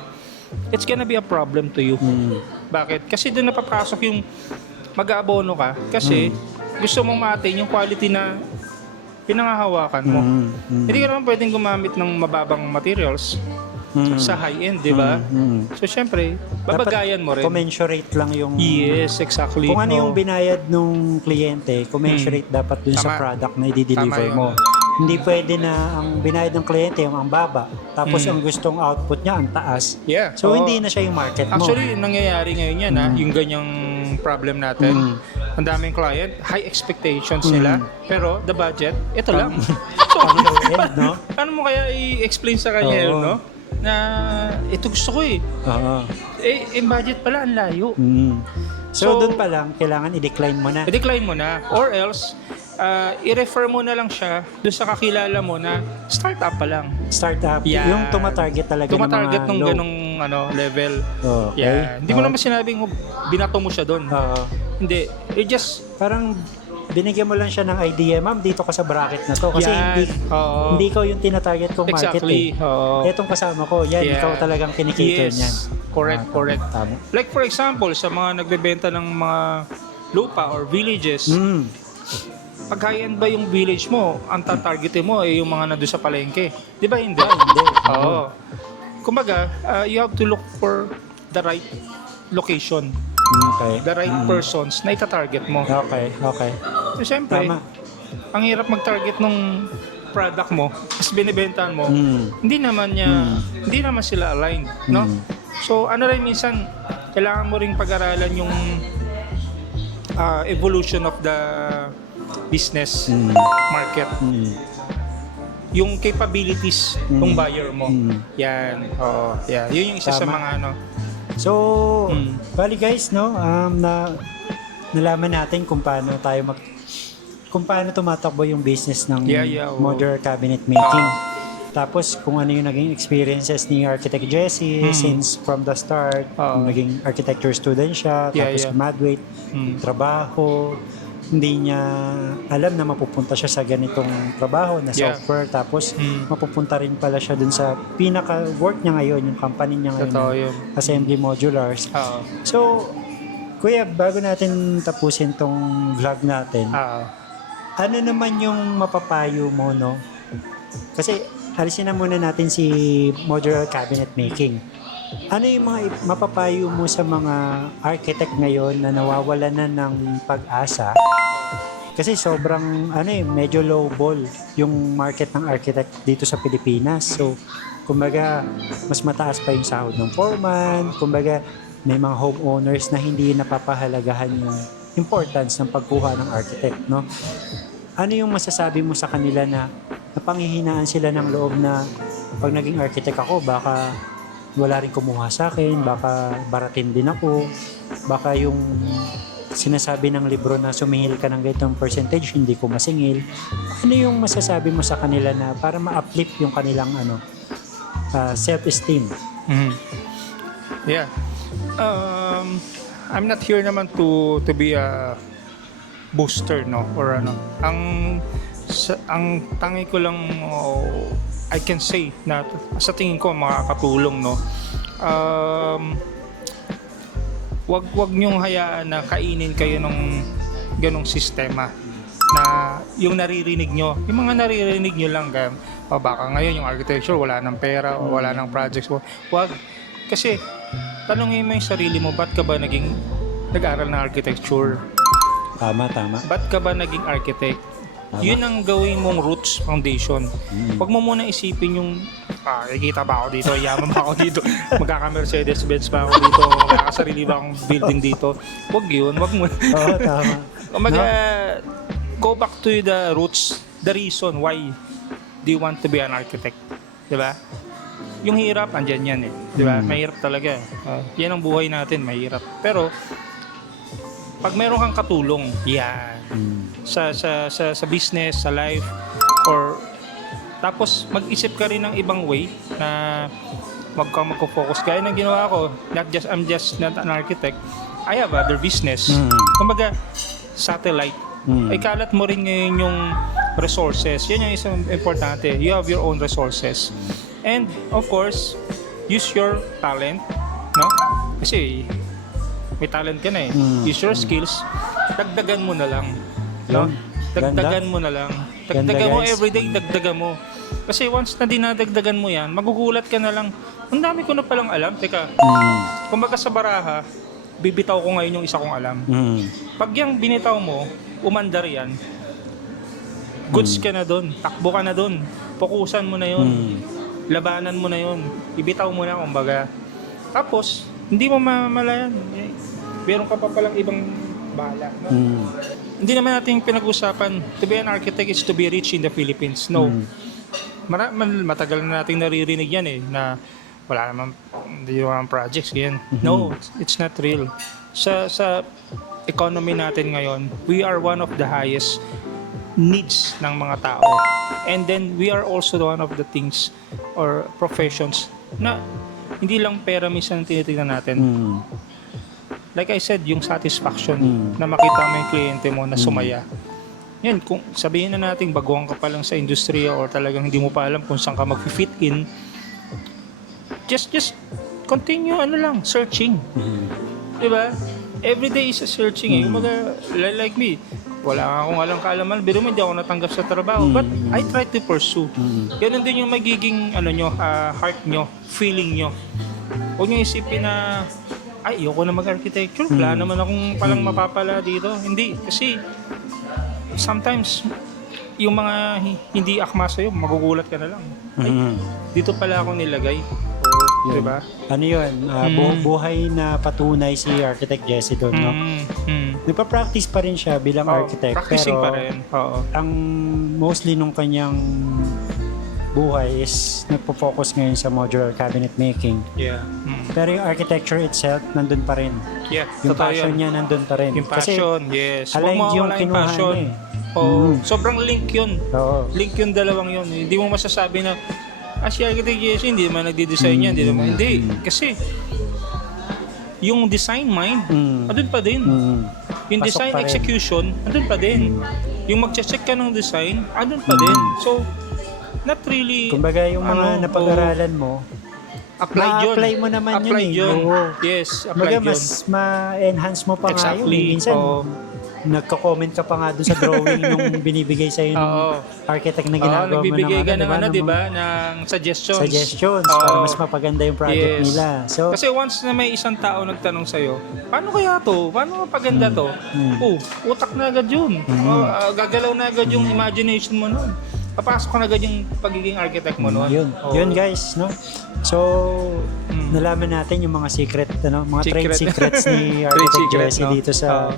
It's gonna be a problem to you. Bakit? Kasi doon napapasok yung mag-aabono ka. Kasi gusto mong ma-attain yung quality na pinangahawakan mo. Hindi ka naman pwedeng gumamit ng mababang materials sa high-end, di ba? So, syempre, babagayan mo rin. Commensurate lang yung... Yes, exactly. Kung ano yung binayad nung kliyente, commensurate dapat dun sa Tama. product na i-deliver Tama yun. mo. Hindi pwede na ang binayad ng kliyente yung ang baba, tapos ang gustong output niya ang taas. Yeah. So, hindi na siya yung market mo. Actually, nangyayari ngayon yan, yung ganyang problem natin. Ang daming client, high expectations nila, pero the budget, ito lang. So, Ang low-end, no? paano mo kaya i-explain sa kanya yun, no? Na ito gusto ko eh. Oo. Yung budget pala, ang layo. So, doon pa lang, kailangan i-decline mo na. I-decline mo na. Or else, i-refer mo na lang siya doon sa kakilala mo na startup pa lang. Startup. Yan. Yung tumatarget talaga Tumatarget ng mga nung low. ganong level. Okay. Yeah. Hindi mo naman sinabing binato mo siya doon. Oo. Hindi. It just, Parang binigyan mo lang siya ng idea, ma'am, dito ka sa bracket na to. Kasi yan. Oo. hindi ikaw yung tinatarget kong market Exactly. eh. Oo. Etong kasama ko, yan, Yeah. ikaw talagang kinikater Yes. niyan. Correct, correct. Tama. Like for example, sa mga nagbebenta ng mga lupa or villages, pag high-end ba yung village mo, ang tatargetin mo ay yung mga nandun sa palengke. Di ba hindi? Hindi. Oo. Kumbaga, you have to look for the right location, Okay. the right persons na itatarget mo. Okay, okay. So, siyempre, Tama. ang hirap mag-target ng product mo, tapos binibentahan mo, hindi naman sila aligned, no? So, ano rin minsan, kailangan mo ring pag-aralan yung evolution of the business market. Yung capabilities ng buyer mo. Yan. Oo. Yeah. Yun yung isa sa Tama. mga ano. So, bali guys, no, nalaman natin kung paano tumatakbo yung business ng Oo. modular cabinet making. Tapos kung ano yung naging experiences ni Architect Jesse since from the start, naging architecture student siya, tapos graduate, trabaho, hindi niya alam na mapupunta siya sa ganitong trabaho na software, tapos mapupunta rin pala siya dun sa pinaka-work niya ngayon, yung company niya ngayon, Totoo yun. Assembly Modulars. Oo. So, Kuya, bago natin tapusin tong vlog natin, ano naman yung mapapayo mo, no? Kasi, alisin na muna natin si modular cabinet making. Ano yung mga mapapayo mo sa mga architect ngayon na nawawalan na ng pag-asa? Kasi sobrang, medyo low ball yung market ng architect dito sa Pilipinas. So, kumbaga, mas mataas pa yung sahod ng foreman. Kumbaga, may mga homeowners na hindi napapahalagahan yung importance ng pagkuha ng architect, no? Ano yung masasabi mo sa kanila na napanghihinaan sila ng loob na pag naging architect ako, baka wala rin kumuha sa akin, baka baratin din ako, baka yung sinasabi ng libro na sumingil ka ng ganitong percentage, hindi ko masingil. Ano yung masasabi mo sa kanila na para ma-uplift yung kanilang self-esteem? Yeah. I'm not here naman to be a booster, no, or ano. Ang tangi ko lang I can say na sa tingin ko makakatulong, no. Wag niyong hayaan na kainin kayo ng ganong sistema na yung naririnig nyo, yung mga naririnig nyo lang baka ngayon yung architecture wala ng pera o wala ng projects. Wag, kasi tanongin mo yung sarili mo, ba't ka ba nag-aral ng architecture? Tama. Ba't ka ba naging architect? Yun ang gawin mong roots, foundation. Huwag mo muna isipin yung, kikita ba ako dito, yaman ba ako dito, magkaka-Mercedes-Benz ba ako dito, magkakasarili ba akong building dito. Huwag yun, huwag mo. Oo, tama. Go back to the roots, the reason why do you want to be an architect. Diba? Yung hirap, andyan yan eh. Diba? Mahirap talaga. Yan ang buhay natin, mahirap. Pero, pag meron kang katulong, yan, sa business, sa life, or tapos mag-isip ka rin ng ibang way na magko-focus. Gaya ng ginawa ko, I'm just not an architect. I have other business. Kumbaga, satellite. Ikalat mo rin ngayon yung resources. Yan yung isang importante. You have your own resources. And, of course, use your talent. No? Kasi, may talent ka na eh. Use your skills. Dagdagan mo na lang. No? Dagdagan mo na lang. Dagdagan mo everyday, dagdagan mo. Kasi once na dinadagdagan mo yan, magugulat ka na lang. Ang dami ko na palang alam. Teka, kumbaga sa baraha, bibitaw ko ngayon yung isa kong alam. Pag yung binitaw mo, umandar yan, goods ka na dun. Takbo ka na dun. Fokusan mo na yun. Labanan mo na yun. Ibitaw mo na, kumbaga. Tapos, hindi mo mamalayan. Meron ka pa palang ibang bala. No? Hindi naman natin pinag-usapan, to be an architect is to be rich in the Philippines. No. Matagal na natin naririnig yan eh, na wala naman projects, yan. No, it's not real. Sa economy natin ngayon, we are one of the highest needs ng mga tao. And then, we are also one of the things or professions na hindi lang pera minsan tinitingnan natin. Like I said, yung satisfaction na makita mo yung kliyente mo na sumaya. Yan, kung sabihin na natin baguhan ka pa lang sa industriya or talagang hindi mo pa alam kung saan ka mag-fit in, just continue searching. Diba? Every day is a searching eh. Kumaga, like me, wala akong alam kaalaman, pero hindi ako natanggap sa trabaho. But I try to pursue. Ganun din yung magiging heart nyo, feeling nyo. Huwag nyo isipin na ayoko na mag-architecture. Wala naman akong palang mapapala dito. Hindi. Kasi sometimes yung mga hindi akma sa'yo, magugulat ka na lang. Ay, dito pala ako nilagay. Diba? Ano yun? Buhay na patunay si Architect Jesse doon, no? Nagpa-practice pa rin siya bilang architect. Practicing pero pa rin. Oo. ang mostly nung kanyang buhay is nagpo-focus ngayon sa modular cabinet making. Yeah. Pero yung architecture itself, nandun pa rin. Yeah. Yung Totoo passion yun. niya nandun pa rin. Yung passion, yes. Huwag aligned mo yung mawala yung kinuha passion. niya Sobrang link yun. Oo. Link yung dalawang yun. Hindi mo masasabi na si Architect Jesse, hindi naman nagdi-design yan. Hindi. Kasi yung design mind, andun pa din. Yung Pasok design pa rin. execution, andun pa din. Yung mag-check ka ng design, andun pa din. So, not really... Kumbaga yung mga napag-aralan mo, applied yun. ma-apply mo naman applied yun eh. Oo. Yes, Kumbaga applied yun. mas ma-enhance mo pa nga yun. Exactly. Minsan, nagko-comment ka pa nga doon sa drawing nung binibigay sa'yo ng architect na ginagawa mo nagbibigay ka ng diba? di ba, ng suggestions. Suggestions para mas mapaganda yung project nila. So, kasi once na may isang tao nagtanong sa'yo, paano kaya to? Paano mapaganda to? Utak na agad yun. Gagalaw na agad yung imagination mo nun. Papasok na agad yung pagiging architect mo nun. Yun guys, no? So, nalaman natin yung mga mga trade secrets ni Architect Jesse dito sa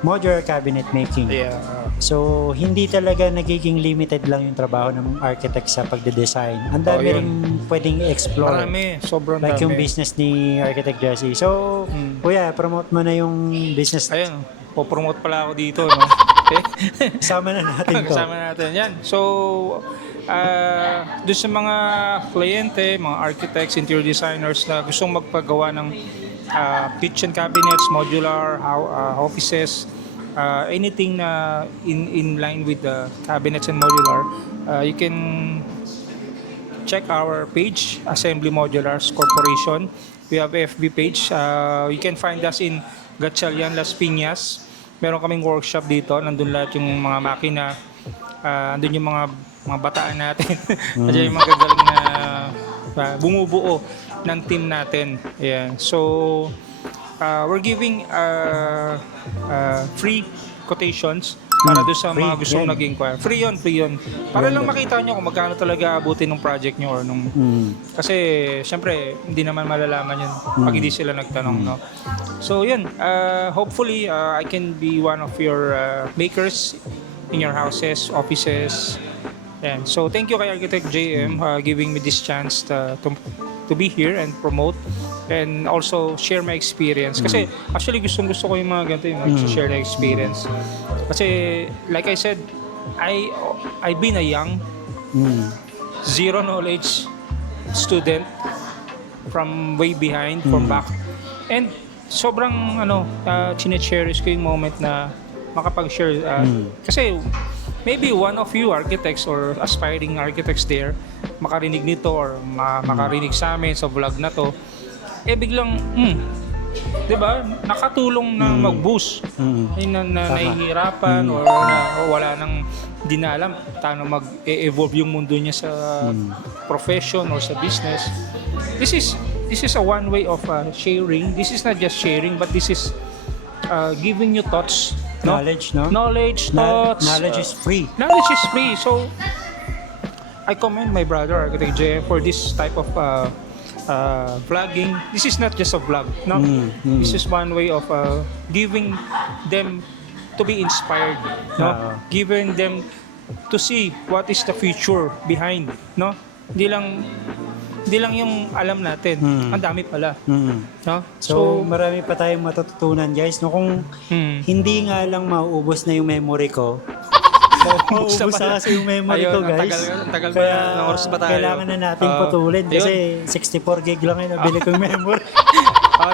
modular cabinet making. Yeah. So, hindi talaga nagiging limited lang yung trabaho ng architect sa pagde-design. Ang dami rin pwedeng i-explore. Marami, sobrang like dami. yung business ni Architect Jesse. So, kuya, promote mo na yung business. Ayun, po-promote pala ako dito, no? Kasama na natin to. Kasama natin yan. So, doon sa mga kliyente, mga architects, interior designers na gustong magpagawa ng kitchen cabinets, modular, offices, anything na in line with the cabinets and modular, you can check our page, Assembly Modulars Corporation. We have FB page. You can find us in Gatchalian, Las Piñas. Meron kaming workshop dito. Nandun lahat yung mga makina. Nandun yung mga bataan natin. Nandiyan yung mga gagaling na bumubuo ng team natin. Ayan. So, we're giving free quotations para doon sa mga Free, gustong yan. nag-inquire. Free yun. Para lang makita nyo kung magkano talaga abutin ng project nyo or nung... Kasi, syempre, hindi naman malalaman yun pag hindi sila nagtanong, no? So, yun. Hopefully, I can be one of your makers in your houses, offices. Yan. So, thank you kay Architect JM giving me this chance to be here and promote and also share my experience. Kasi, actually, gusto ko yung mga ganito, yung share na experience. Kasi, like I said, I've been a young, zero knowledge student from way behind, from back. And sobrang chine-cherish ko yung moment na makapag-share. Kasi maybe one of you architects or aspiring architects there makarinig nito or makarinig sa amin sa vlog na to, biglang, di ba, nakatulong na mag-boost. Na nahihirapan or na wala nang di na alam paano mag-evolve yung mundo niya sa profession or sa business. This is a one way of sharing. This is not just sharing, but this is giving you thoughts. No? Knowledge, no? Knowledge, thoughts. Knowledge is free. Knowledge is free. So, I commend my brother, Architect JM, for this type of vlogging. This is not just a vlog, no? This is one way of giving them to be inspired, no? Giving them to see what is the future behind, no? Hindi lang yung alam natin. Ang dami pala, no? So, marami pa tayong matututunan, guys. No, kung hindi nga lang mauubos na yung memory ko, mauubos na kasi yung memory ko, guys. Tagal pa ng oras pa tayo. Kailangan na natin putulin kasi 64 gig lang yung nabili kong memory.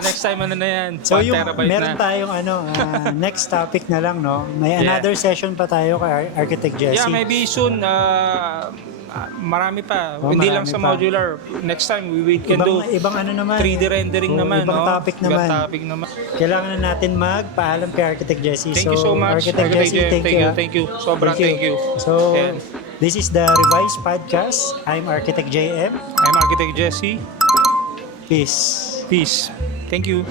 Next time na yan. So, 1 yung terabyte meron na. tayong next topic na lang, no? May another session pa tayo kay Architect Jesse. Yeah, maybe soon. Marami pa. Hindi lang marami sa pa. modular. Next time, we can do Ibang ano naman. 3D rendering naman. Ibang no? topic naman. Ibang topic naman. Kailangan na natin magpaalam kay Architect Jesse. Thank you so much. Architect Jesse, Thank you. Sobrang thank you. So, And this is the Revised Podcast. I'm Architect JM. I'm Architect Jesse. Peace. Peace. Thank you.